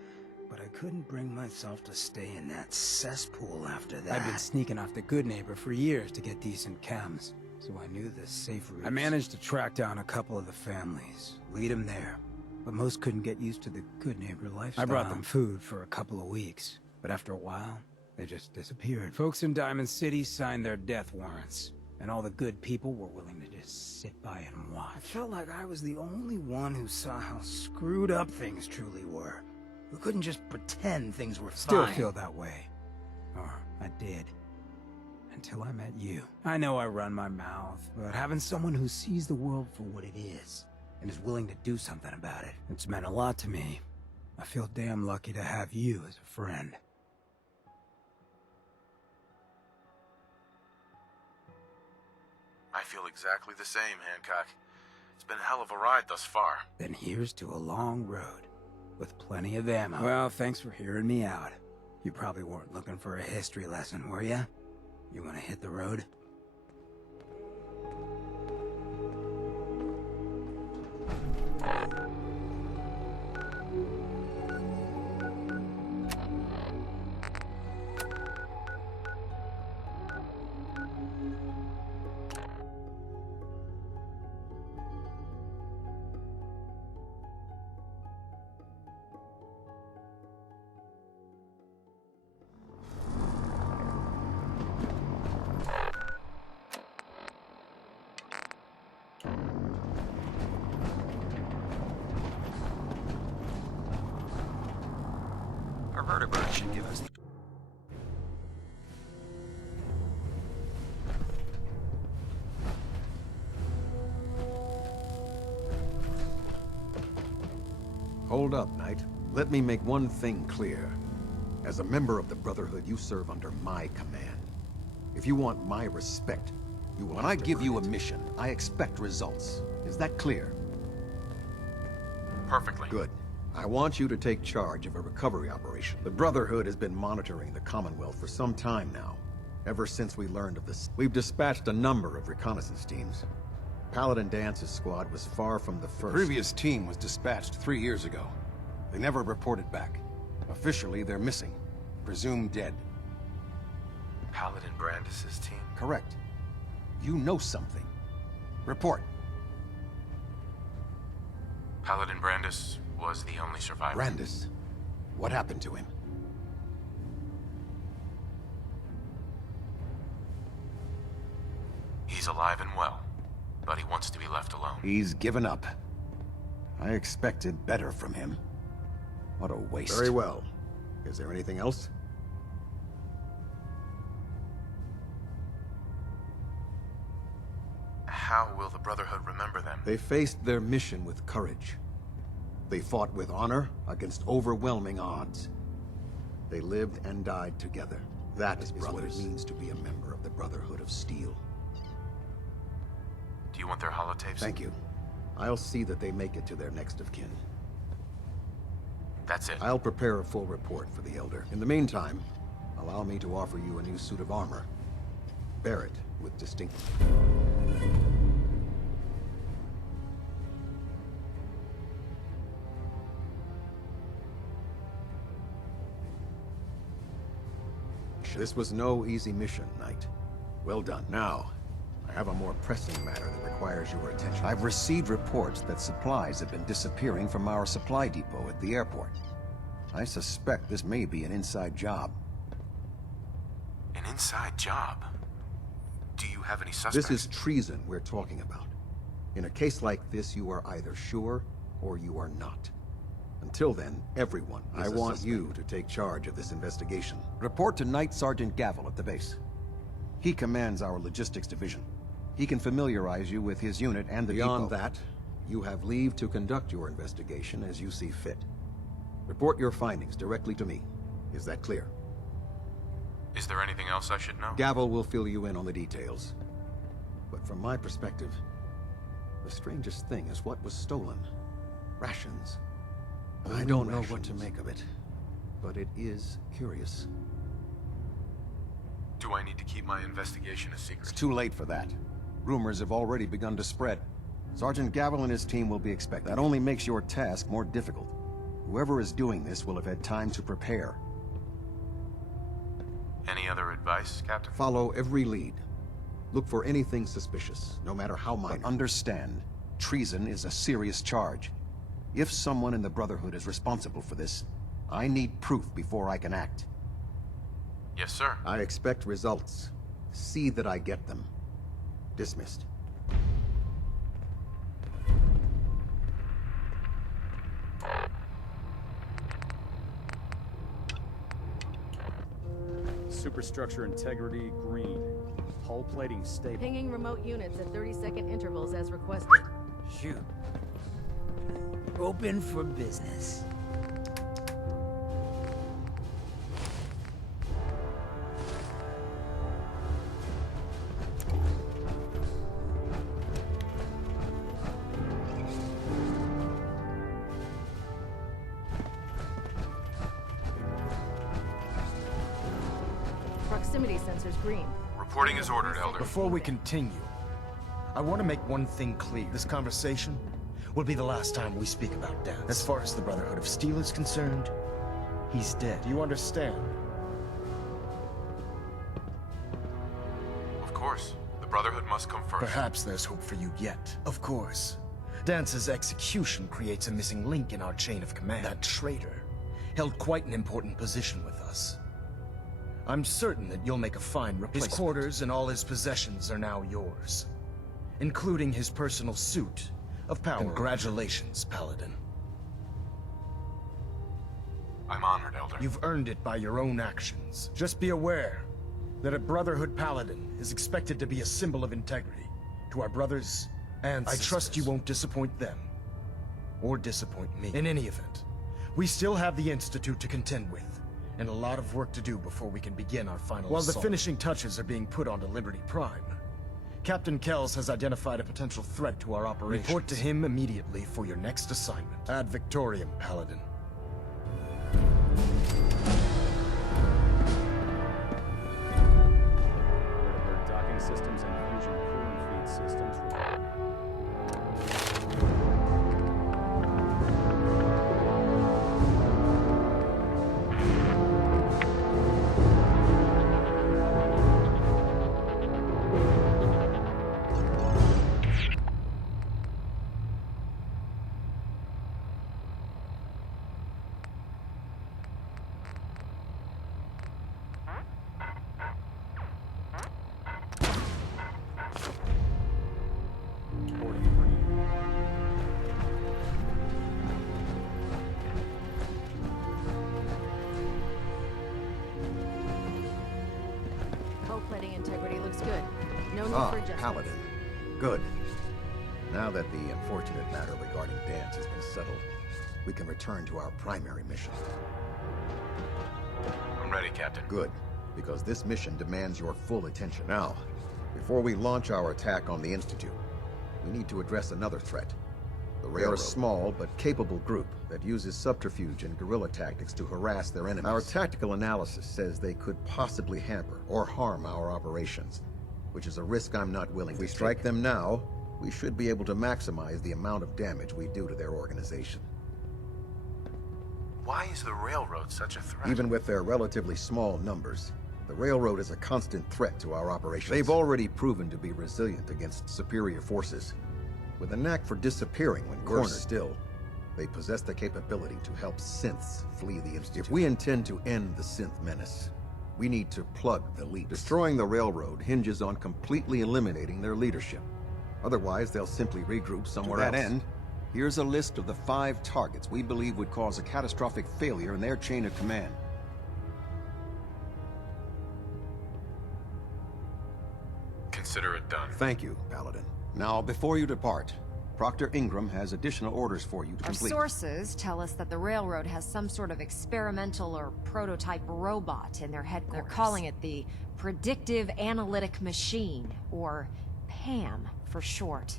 but I couldn't bring myself to stay in that cesspool after that. I'd been sneaking off the Good Neighbor for years to get decent chems, so I knew the safe routes. I managed to track down a couple of the families, lead them there, but most couldn't get used to the Good Neighbor lifestyle. I brought them food for a couple of weeks, but after a while, they just disappeared. Folks in Diamond City signed their death warrants. And all the good people were willing to just sit by and watch. I felt like I was the only one who saw how screwed up things truly were. Who couldn't just pretend things were fine. Still feel that way. Or I did. Until I met you. I know I run my mouth, but having someone who sees the world for what it is, and is willing to do something about it, it's meant a lot to me. I feel damn lucky to have you as a friend. I feel exactly the same, Hancock. It's been a hell of a ride thus far. Then here's to a long road, with plenty of ammo. Well, thanks for hearing me out. You probably weren't looking for a history lesson, were ya? You wanna hit the road? murder bird should give us the... Hold up, Knight. Let me make one thing clear. As a member of the Brotherhood, you serve under my command. If you want my respect, you will... When I give you a mission, I expect results. Is that clear? Perfectly. Good. I want you to take charge of a recovery operation. The Brotherhood has been monitoring the Commonwealth for some time now. Ever since we learned of this, we've dispatched a number of reconnaissance teams. Paladin Dance's squad was far from the first. The previous team was dispatched 3 years ago. They never reported back. Officially, they're missing. Presumed dead. Paladin Brandis's team? Correct. You know something. Report. Paladin Brandis was the only survivor. Brandis? What happened to him? He's alive and well, but he wants to be left alone. He's given up. I expected better from him. What a waste. Very well. Is there anything else? How will the Brotherhood remember them? They faced their mission with courage. They fought with honor against overwhelming odds. They lived and died together. That is what it means to be a member of the Brotherhood of Steel. Do you want their holotapes? Thank you. I'll see that they make it to their next of kin. That's it. I'll prepare a full report for the Elder. In the meantime, allow me to offer you a new suit of armor. Bear it with distinction. This was no easy mission, Knight. Well done. Now, I have a more pressing matter that requires your attention. I've received reports that supplies have been disappearing from our supply depot at the airport. I suspect this may be an inside job. An inside job? Do you have any suspects? This is treason we're talking about. In a case like this, you are either sure or you are not. Until then, everyone is I want you to take charge of this investigation. Report to Night Sergeant Gavel at the base. He commands our logistics division. He can familiarize you with his unit and the depot. Beyond that, you have leave to conduct your investigation as you see fit. Report your findings directly to me. Is that clear? Is there anything else I should know? Gavel will fill you in on the details. But from my perspective, the strangest thing is what was stolen. Rations. I don't know what to make of it, but it is curious. Do I need to keep my investigation a secret? It's too late for that. Rumors have already begun to spread. Sergeant Gavel and his team will be expected. That only makes your task more difficult. Whoever is doing this will have had time to prepare. Any other advice, Captain? Follow every lead. Look for anything suspicious, no matter how minor. But understand, treason is a serious charge. If someone in the Brotherhood is responsible for this, I need proof before I can act. Yes, sir. I expect results. See that I get them. Dismissed. Superstructure integrity green. Hull plating stable. Pinging remote units at 30-second intervals as requested. Shoot. Open for business. Proximity sensors green. Reporting is ordered, Elder. Before we continue, I want to make one thing clear. This conversation will be the last time we speak about Dance. As far as the Brotherhood of Steel is concerned, he's dead. Do you understand? Of course. The Brotherhood must come first. Perhaps there's hope for you yet. Of course. Dance's execution creates a missing link in our chain of command. That traitor held quite an important position with us. I'm certain that you'll make a fine replacement. His quarters and all his possessions are now yours, including his personal suit of power. Congratulations, Paladin. I'm honored, Elder. You've earned it by your own actions. Just be aware that a Brotherhood Paladin is expected to be a symbol of integrity to our brothers and sisters. I trust you won't disappoint them. Or disappoint me. In any event, we still have the Institute to contend with, and a lot of work to do before we can begin our final assault. While the finishing touches are being put onto Liberty Prime, Captain Kells has identified a potential threat to our operations. Report to him immediately for your next assignment. Ad Victoriam, Paladin. Alert docking systems and fusion coolant feed systems. Hull plating integrity looks good. No need for adjustments. Paladin. Good. Now that the unfortunate matter regarding Dance has been settled, we can return to our primary mission. I'm ready, Captain. Good, because this mission demands your full attention. Now, before we launch our attack on the Institute, we need to address another threat. They're a small but capable group that uses subterfuge and guerrilla tactics to harass their enemies. Our tactical analysis says they could possibly hamper or harm our operations, which is a risk I'm not willing to take. If we strike them now, we should be able to maximize the amount of damage we do to their organization. Why is the railroad such a threat? Even with their relatively small numbers, the railroad is a constant threat to our operations. They've already proven to be resilient against superior forces. With a knack for disappearing when cornered, still, they possess the capability to help synths flee the Institute. If we intend to end the synth menace, we need to plug the leaks. Destroying the railroad hinges on completely eliminating their leadership. Otherwise, they'll simply regroup somewhere else. To that end, here's a list of the 5 targets we believe would cause a catastrophic failure in their chain of command. Consider it done. Thank you, Paladin. Now, before you depart, Proctor Ingram has additional orders for you to Our complete. sources tell us that the railroad has some sort of experimental or prototype robot in their headquarters. They're calling it the Predictive Analytic Machine, or PAM for short.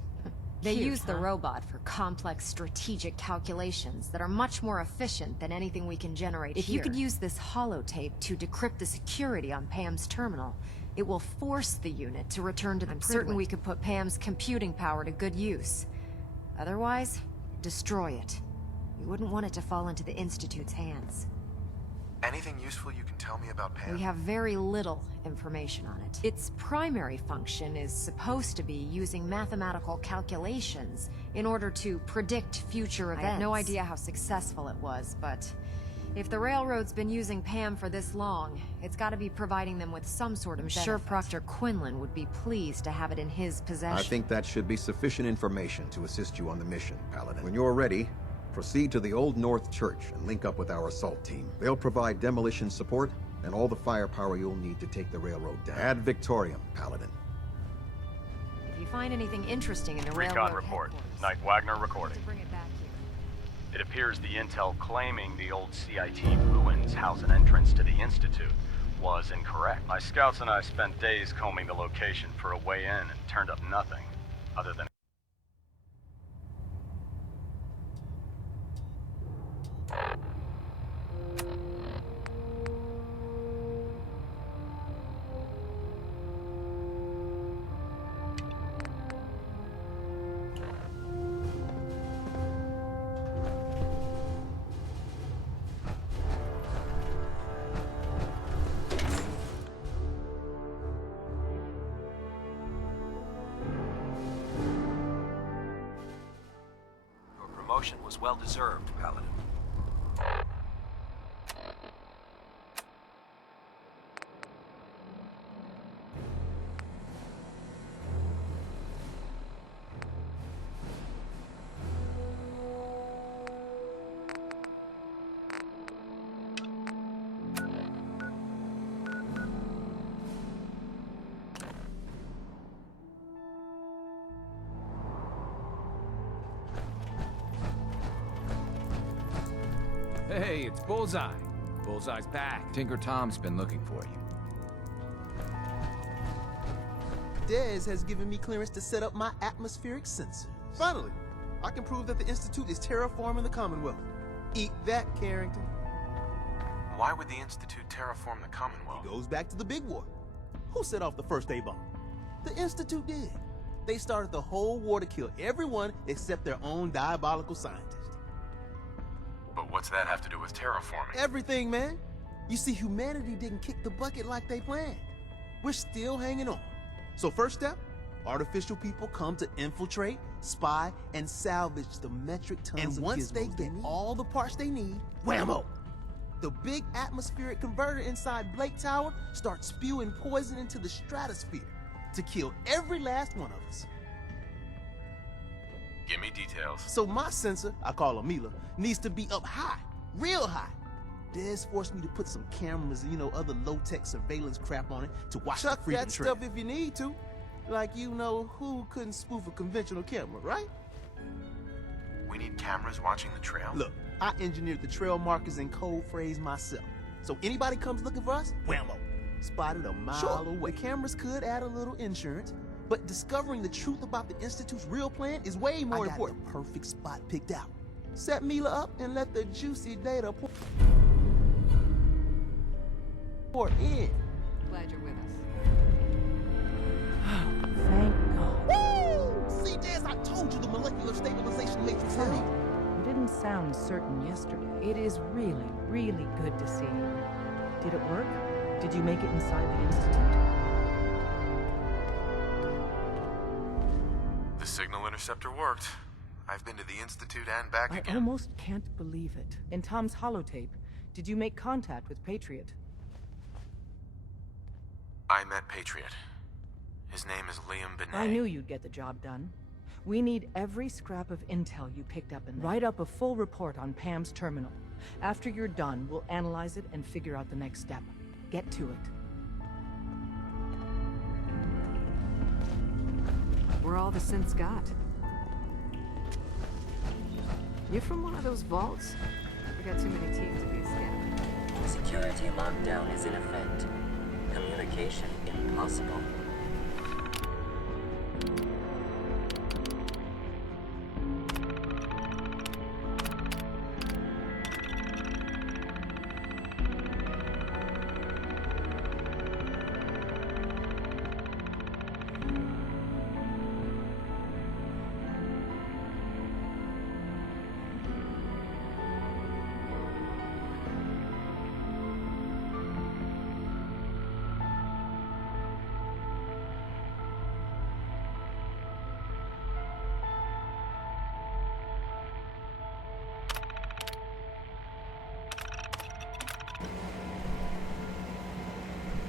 They use the robot for complex strategic calculations that are much more efficient than anything we can generate here. If you could use this holotape to decrypt the security on PAM's terminal, it will force the unit to return to the Pridwin. I'm certain we could put PAM's computing power to good use. Otherwise, destroy it. We wouldn't want it to fall into the Institute's hands. Anything useful you can tell me about Pam? We have very little information on it. Its primary function is supposed to be using mathematical calculations in order to predict future events. I have no idea how successful it was, but if the railroad's been using Pam for this long, it's got to be providing them with some sort of benefit. I'm sure Proctor Quinlan would be pleased to have it in his possession. I think that should be sufficient information to assist you on the mission, Paladin. When you're ready, proceed to the Old North Church and link up with our assault team. They'll provide demolition support and all the firepower you'll need to take the railroad down. Ad Victoriam, Paladin. If you find anything interesting in the Recon railroad report. Knight Wagner recording. to bring it back here. It appears the intel claiming the old CIT ruins house an entrance to the Institute was incorrect. My scouts and I spent days combing the location for a way in and turned up nothing other than promotion was well-deserved, Paladin. Hey, it's Bullseye. Bullseye's back. Tinker Tom's been looking for you. Dez has given me clearance to set up my atmospheric sensors. Finally, I can prove that the Institute is terraforming the Commonwealth. Eat that, Carrington. Why would the Institute terraform the Commonwealth? It goes back to the big war. Who set off the first A-bomb? The Institute did. They started the whole war to kill everyone except their own diabolical scientists. But what's that have to do with terraforming? Everything, man. You see, humanity didn't kick the bucket like they planned. We're still hanging on. So first step, artificial people come to infiltrate, spy, and salvage the metric tons of once they get all the parts they need, whammo! The big atmospheric converter inside Blake Tower starts spewing poison into the stratosphere to kill every last one of us. Give me details. So my sensor, I call her Mila, needs to be up high, real high. Dez forced me to put some cameras and, other low-tech surveillance crap on it to watch the freedom trail. Stuff if you need to. Like, who couldn't spoof a conventional camera, right? We need cameras watching the trail? Look, I engineered the trail markers and code phrase myself. So anybody comes looking for us, whammo, spotted a mile away. The cameras could add a little insurance, but discovering the truth about the Institute's real plan is way more important. I got the perfect spot picked out. Set Mila up and let the juicy data pour in. Glad you're with us. Thank God. Woo! See, Dez, I told you the molecular stabilization matrix Funny. You didn't sound certain yesterday. It is really, really good to see you. Did it work? Did you make it inside the Institute? The signal interceptor worked. I've been to the Institute and back again. I almost can't believe it. In Tom's holotape, did you make contact with Patriot? I met Patriot. His name is Liam Benet. I knew you'd get the job done. We need every scrap of intel you picked up and write up a full report on Pam's terminal. After you're done, we'll analyze it and figure out the next step. Get to it. We're all the synths got. You from one of those vaults? We got too many teams to be a scout. Security lockdown is in effect. Communication impossible.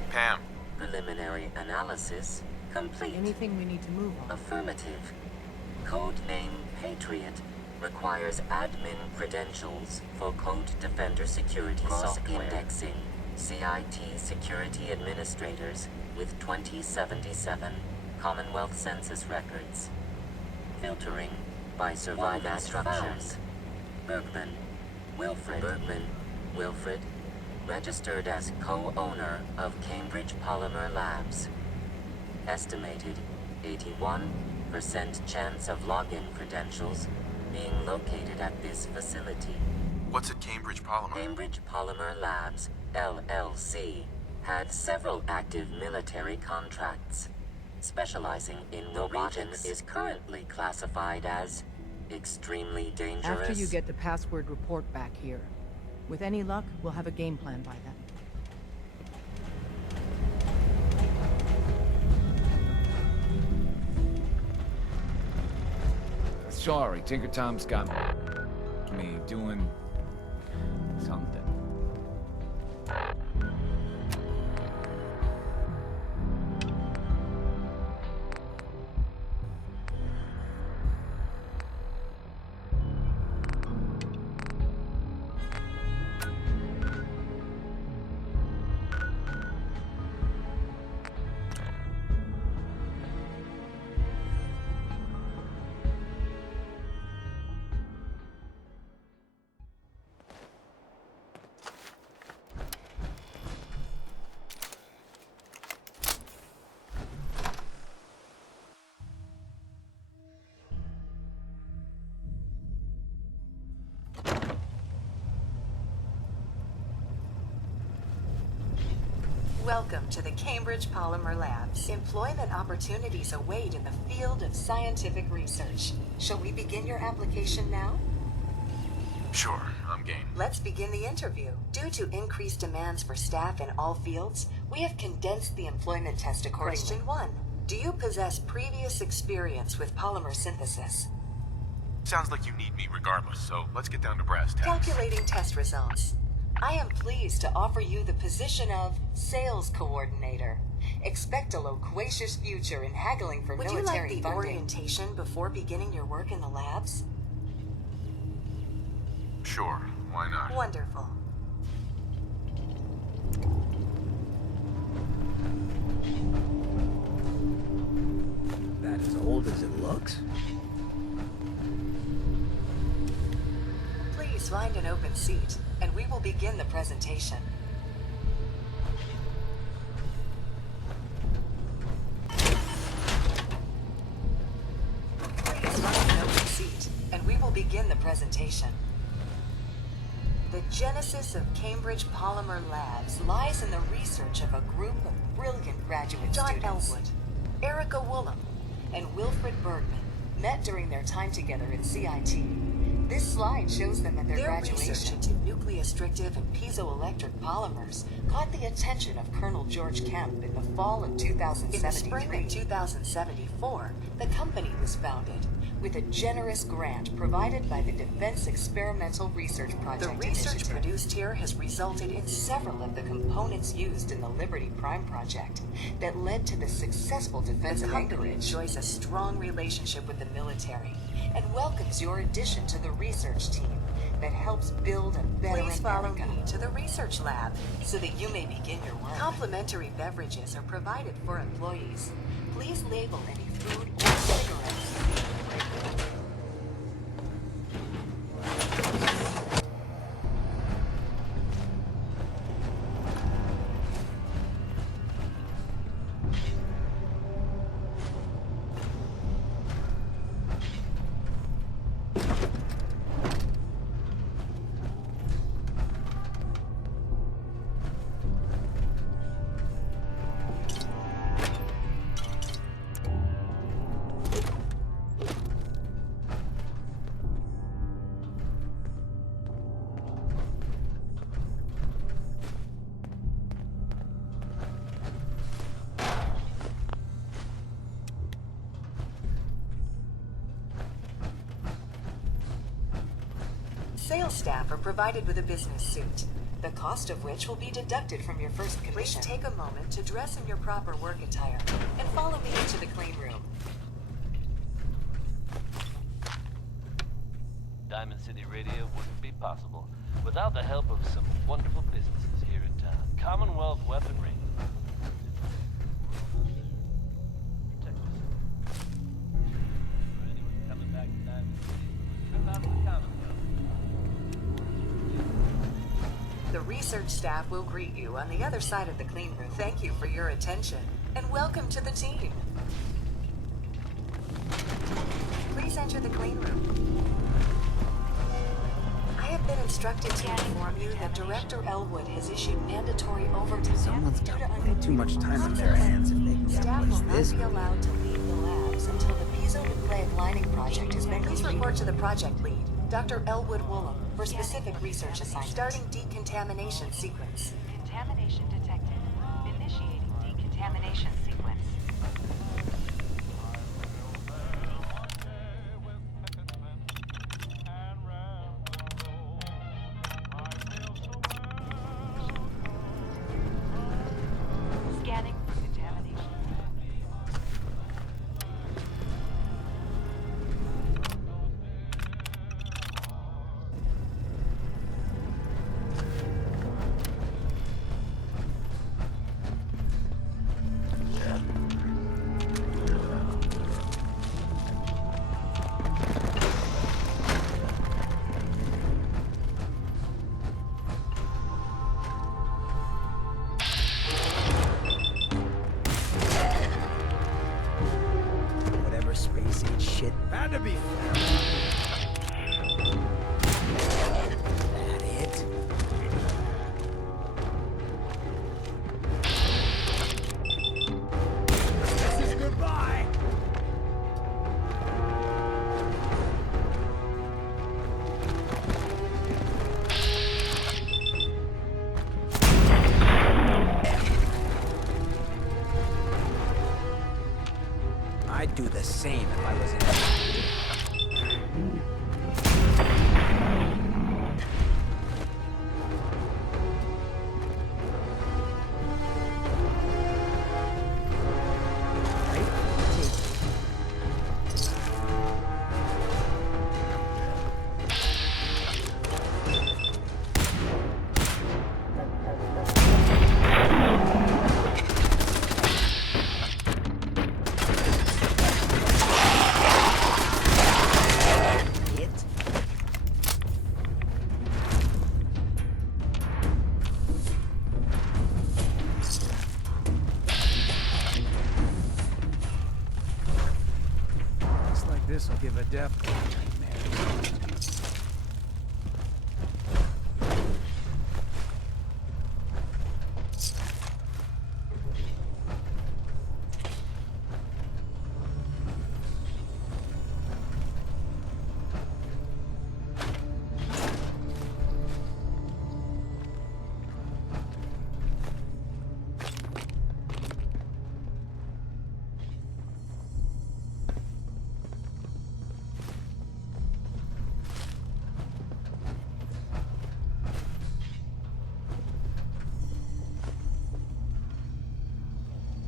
Pam. Preliminary analysis complete. Anything we need to move on? Affirmative. Codename Patriot requires admin credentials for Code Defender security software. Cross-indexing CIT security administrators with 2077 Commonwealth Census records. Filtering by surviving structures. Bergman. Wilfred. Registered as co-owner of Cambridge Polymer Labs. Estimated 81% chance of login credentials being located at this facility. What's at Cambridge Polymer? Cambridge Polymer Labs, LLC, had several active military contracts. Specializing in robotics is currently classified as extremely dangerous. After you get the password report back here. With any luck, we'll have a game plan by then. Sorry, Tinker Tom's got me doing something. Welcome to the Cambridge Polymer Labs. Employment opportunities await in the field of scientific research. Shall we begin your application now? Sure, I'm game. Let's begin the interview. Due to increased demands for staff in all fields, we have condensed the employment test accordingly. Question 1. Do you possess previous experience with polymer synthesis? Sounds like you need me regardless, so let's get down to brass tacks. Calculating test results. I am pleased to offer you the position of Sales Coordinator. Expect a loquacious future in haggling for military funding. Would you like the orientation before beginning your work in the labs? Sure, why not? Wonderful. That as old as it looks? Please find an open seat, and we will begin the presentation. Please find an open seat, and we will begin the presentation. The genesis of Cambridge Polymer Labs lies in the research of a group of brilliant graduate students. Elwood, Erica Woolham, and Wilfred Bergman met during their time together at CIT. This slide shows them at their graduation. Research into nucleostrictive and piezoelectric polymers caught the attention of Colonel George Kemp in the fall of 2073. In the spring of 2074, the company was founded with a generous grant provided by the Defense Experimental Research Project. The research produced here has resulted in several of the components used in the Liberty Prime project that led to the successful defense of Anchorage. Enjoys a strong relationship with the military and welcomes your addition to the research team that helps build a better America. Please follow me to the research lab so that you may begin your work. Complimentary beverages are provided for employees. Please label any food or cigarettes. Sales staff are provided with a business suit, the cost of which will be deducted from your first commission. Please take a moment to dress in your proper work attire and follow me into the clean room. Diamond City Radio wouldn't be possible without the help of some wonderful businesses here in town. Commonwealth Weaponry. Protect us. For anyone coming back to Diamond City, trip out to the Commonwealth. The research staff will greet you on the other side of the clean room. Thank you for your attention, and welcome to the team. Please enter the clean room. I have been instructed to inform you that Director Elwood has issued mandatory overtime. Someone's got way too much time on their hands if they can get Staff will this. not be allowed to leave the labs until the piezonucleic lining project has been completed. Please report to the project lead, Dr. Elwood Woolham, for specific research assignments. Starting decontamination sequence. Contamination detected. Initiating decontamination sequence. Scanning for contamination. give a death nightmare.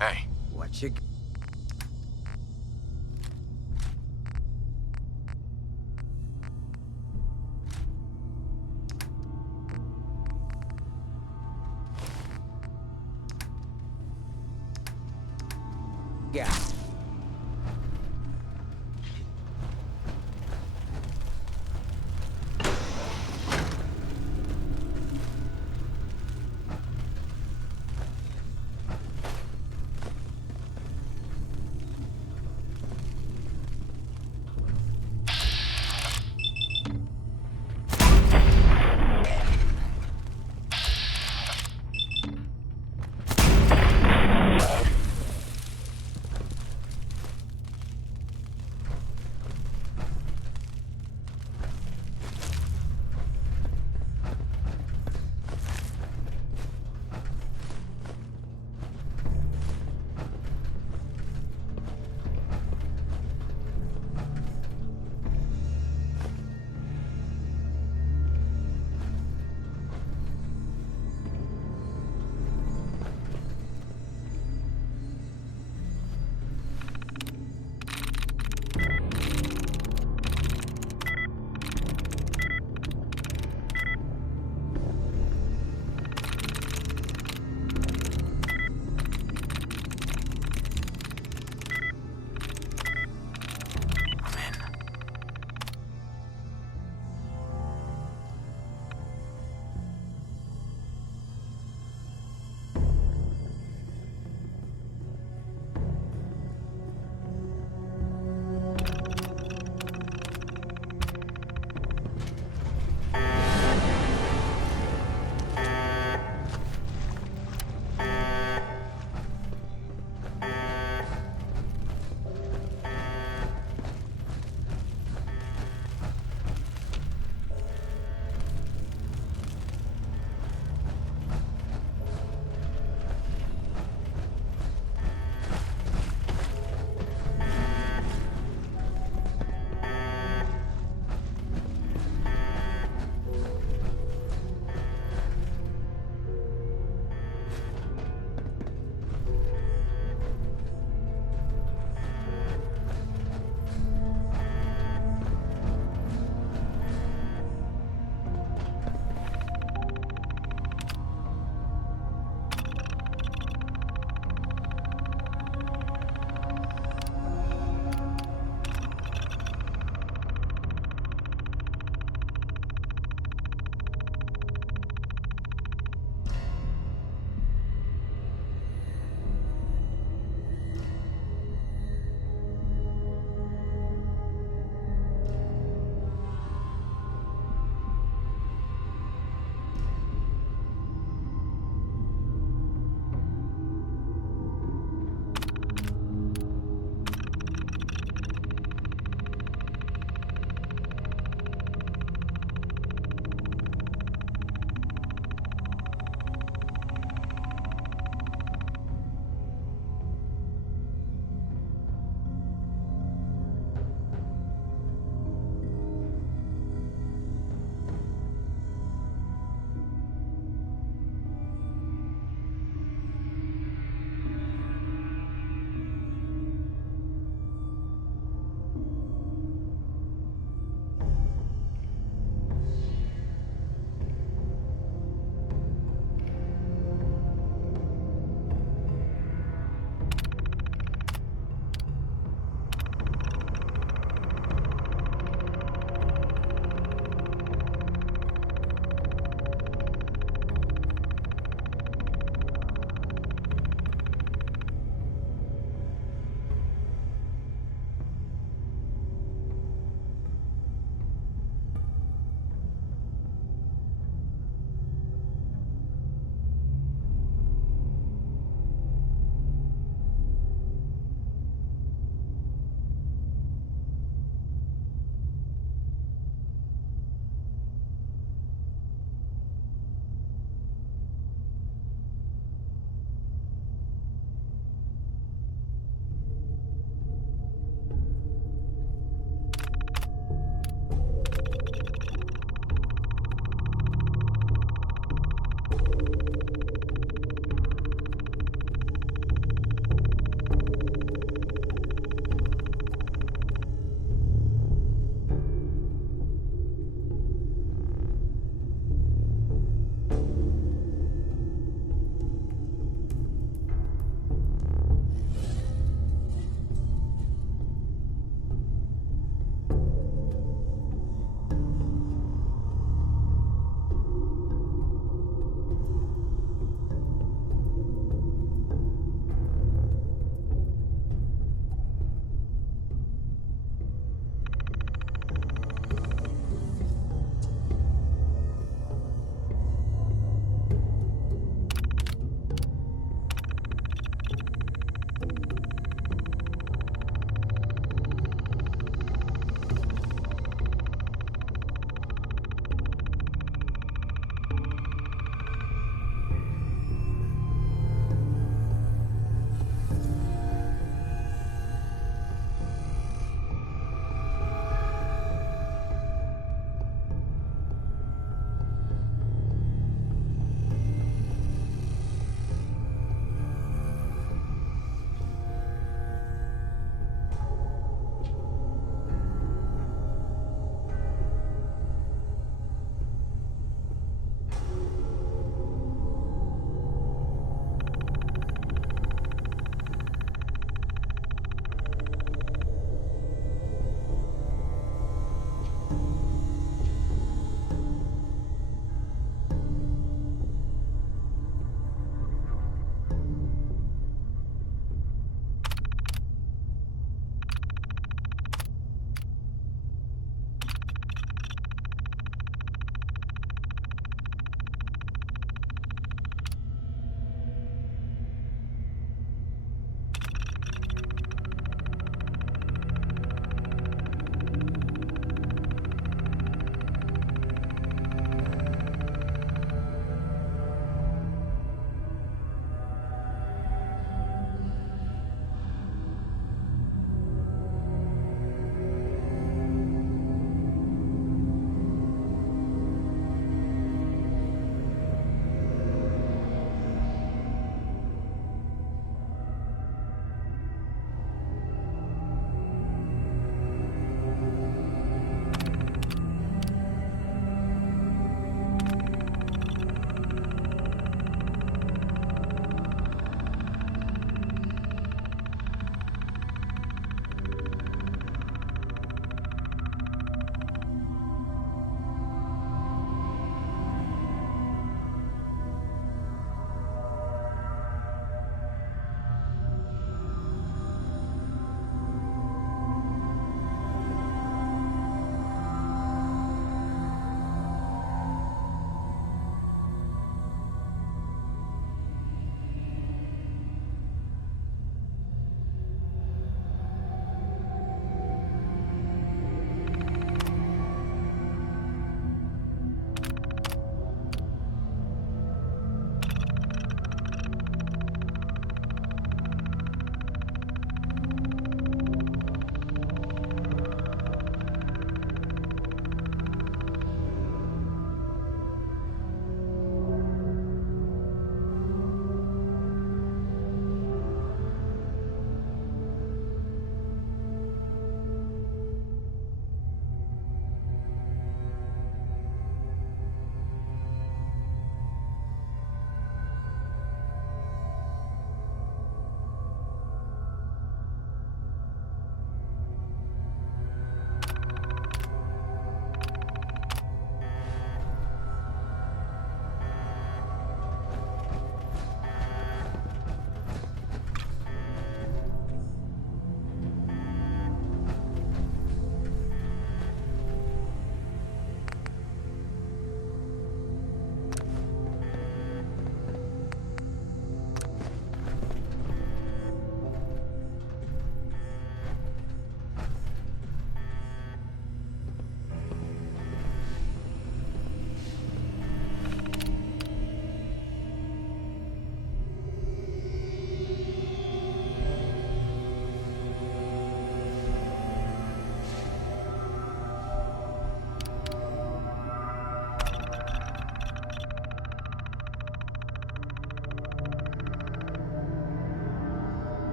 Hey. What you... Yeah.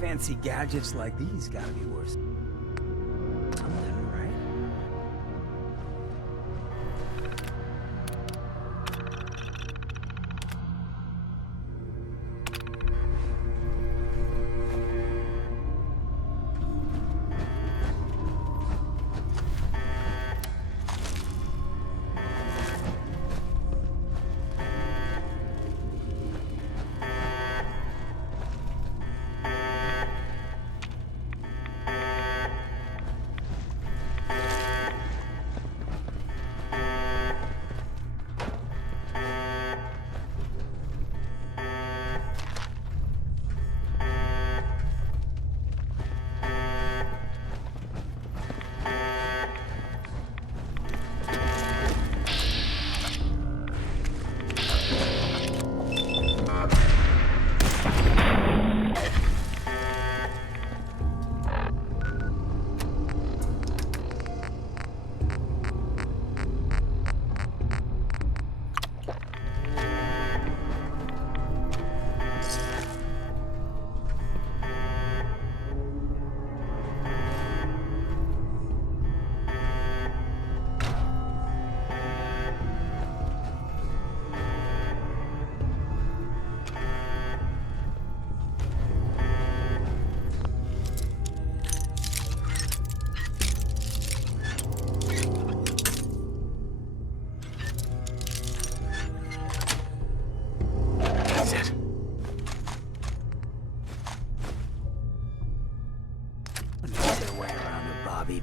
Fancy gadgets like these gotta be worth something, right?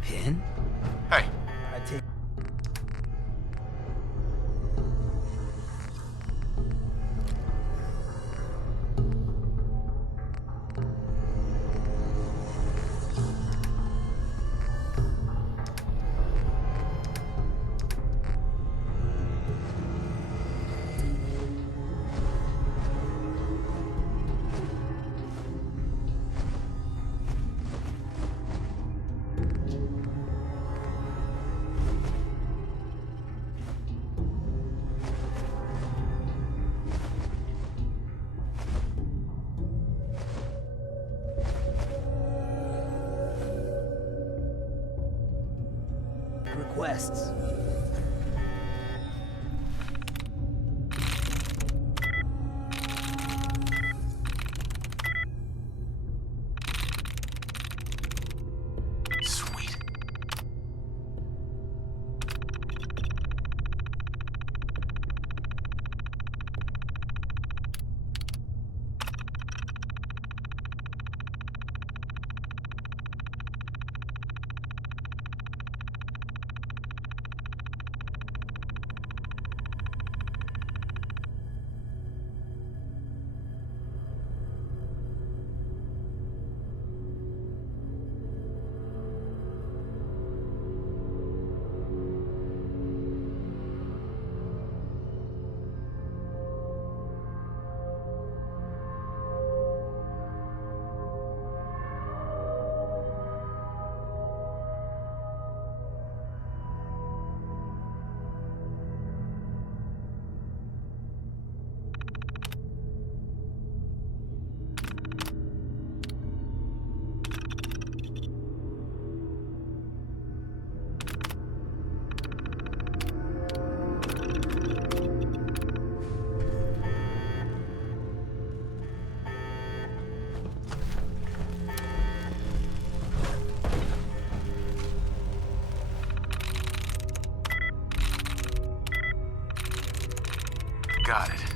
Pin? Hey. I take. Requests. Sweet. Got it.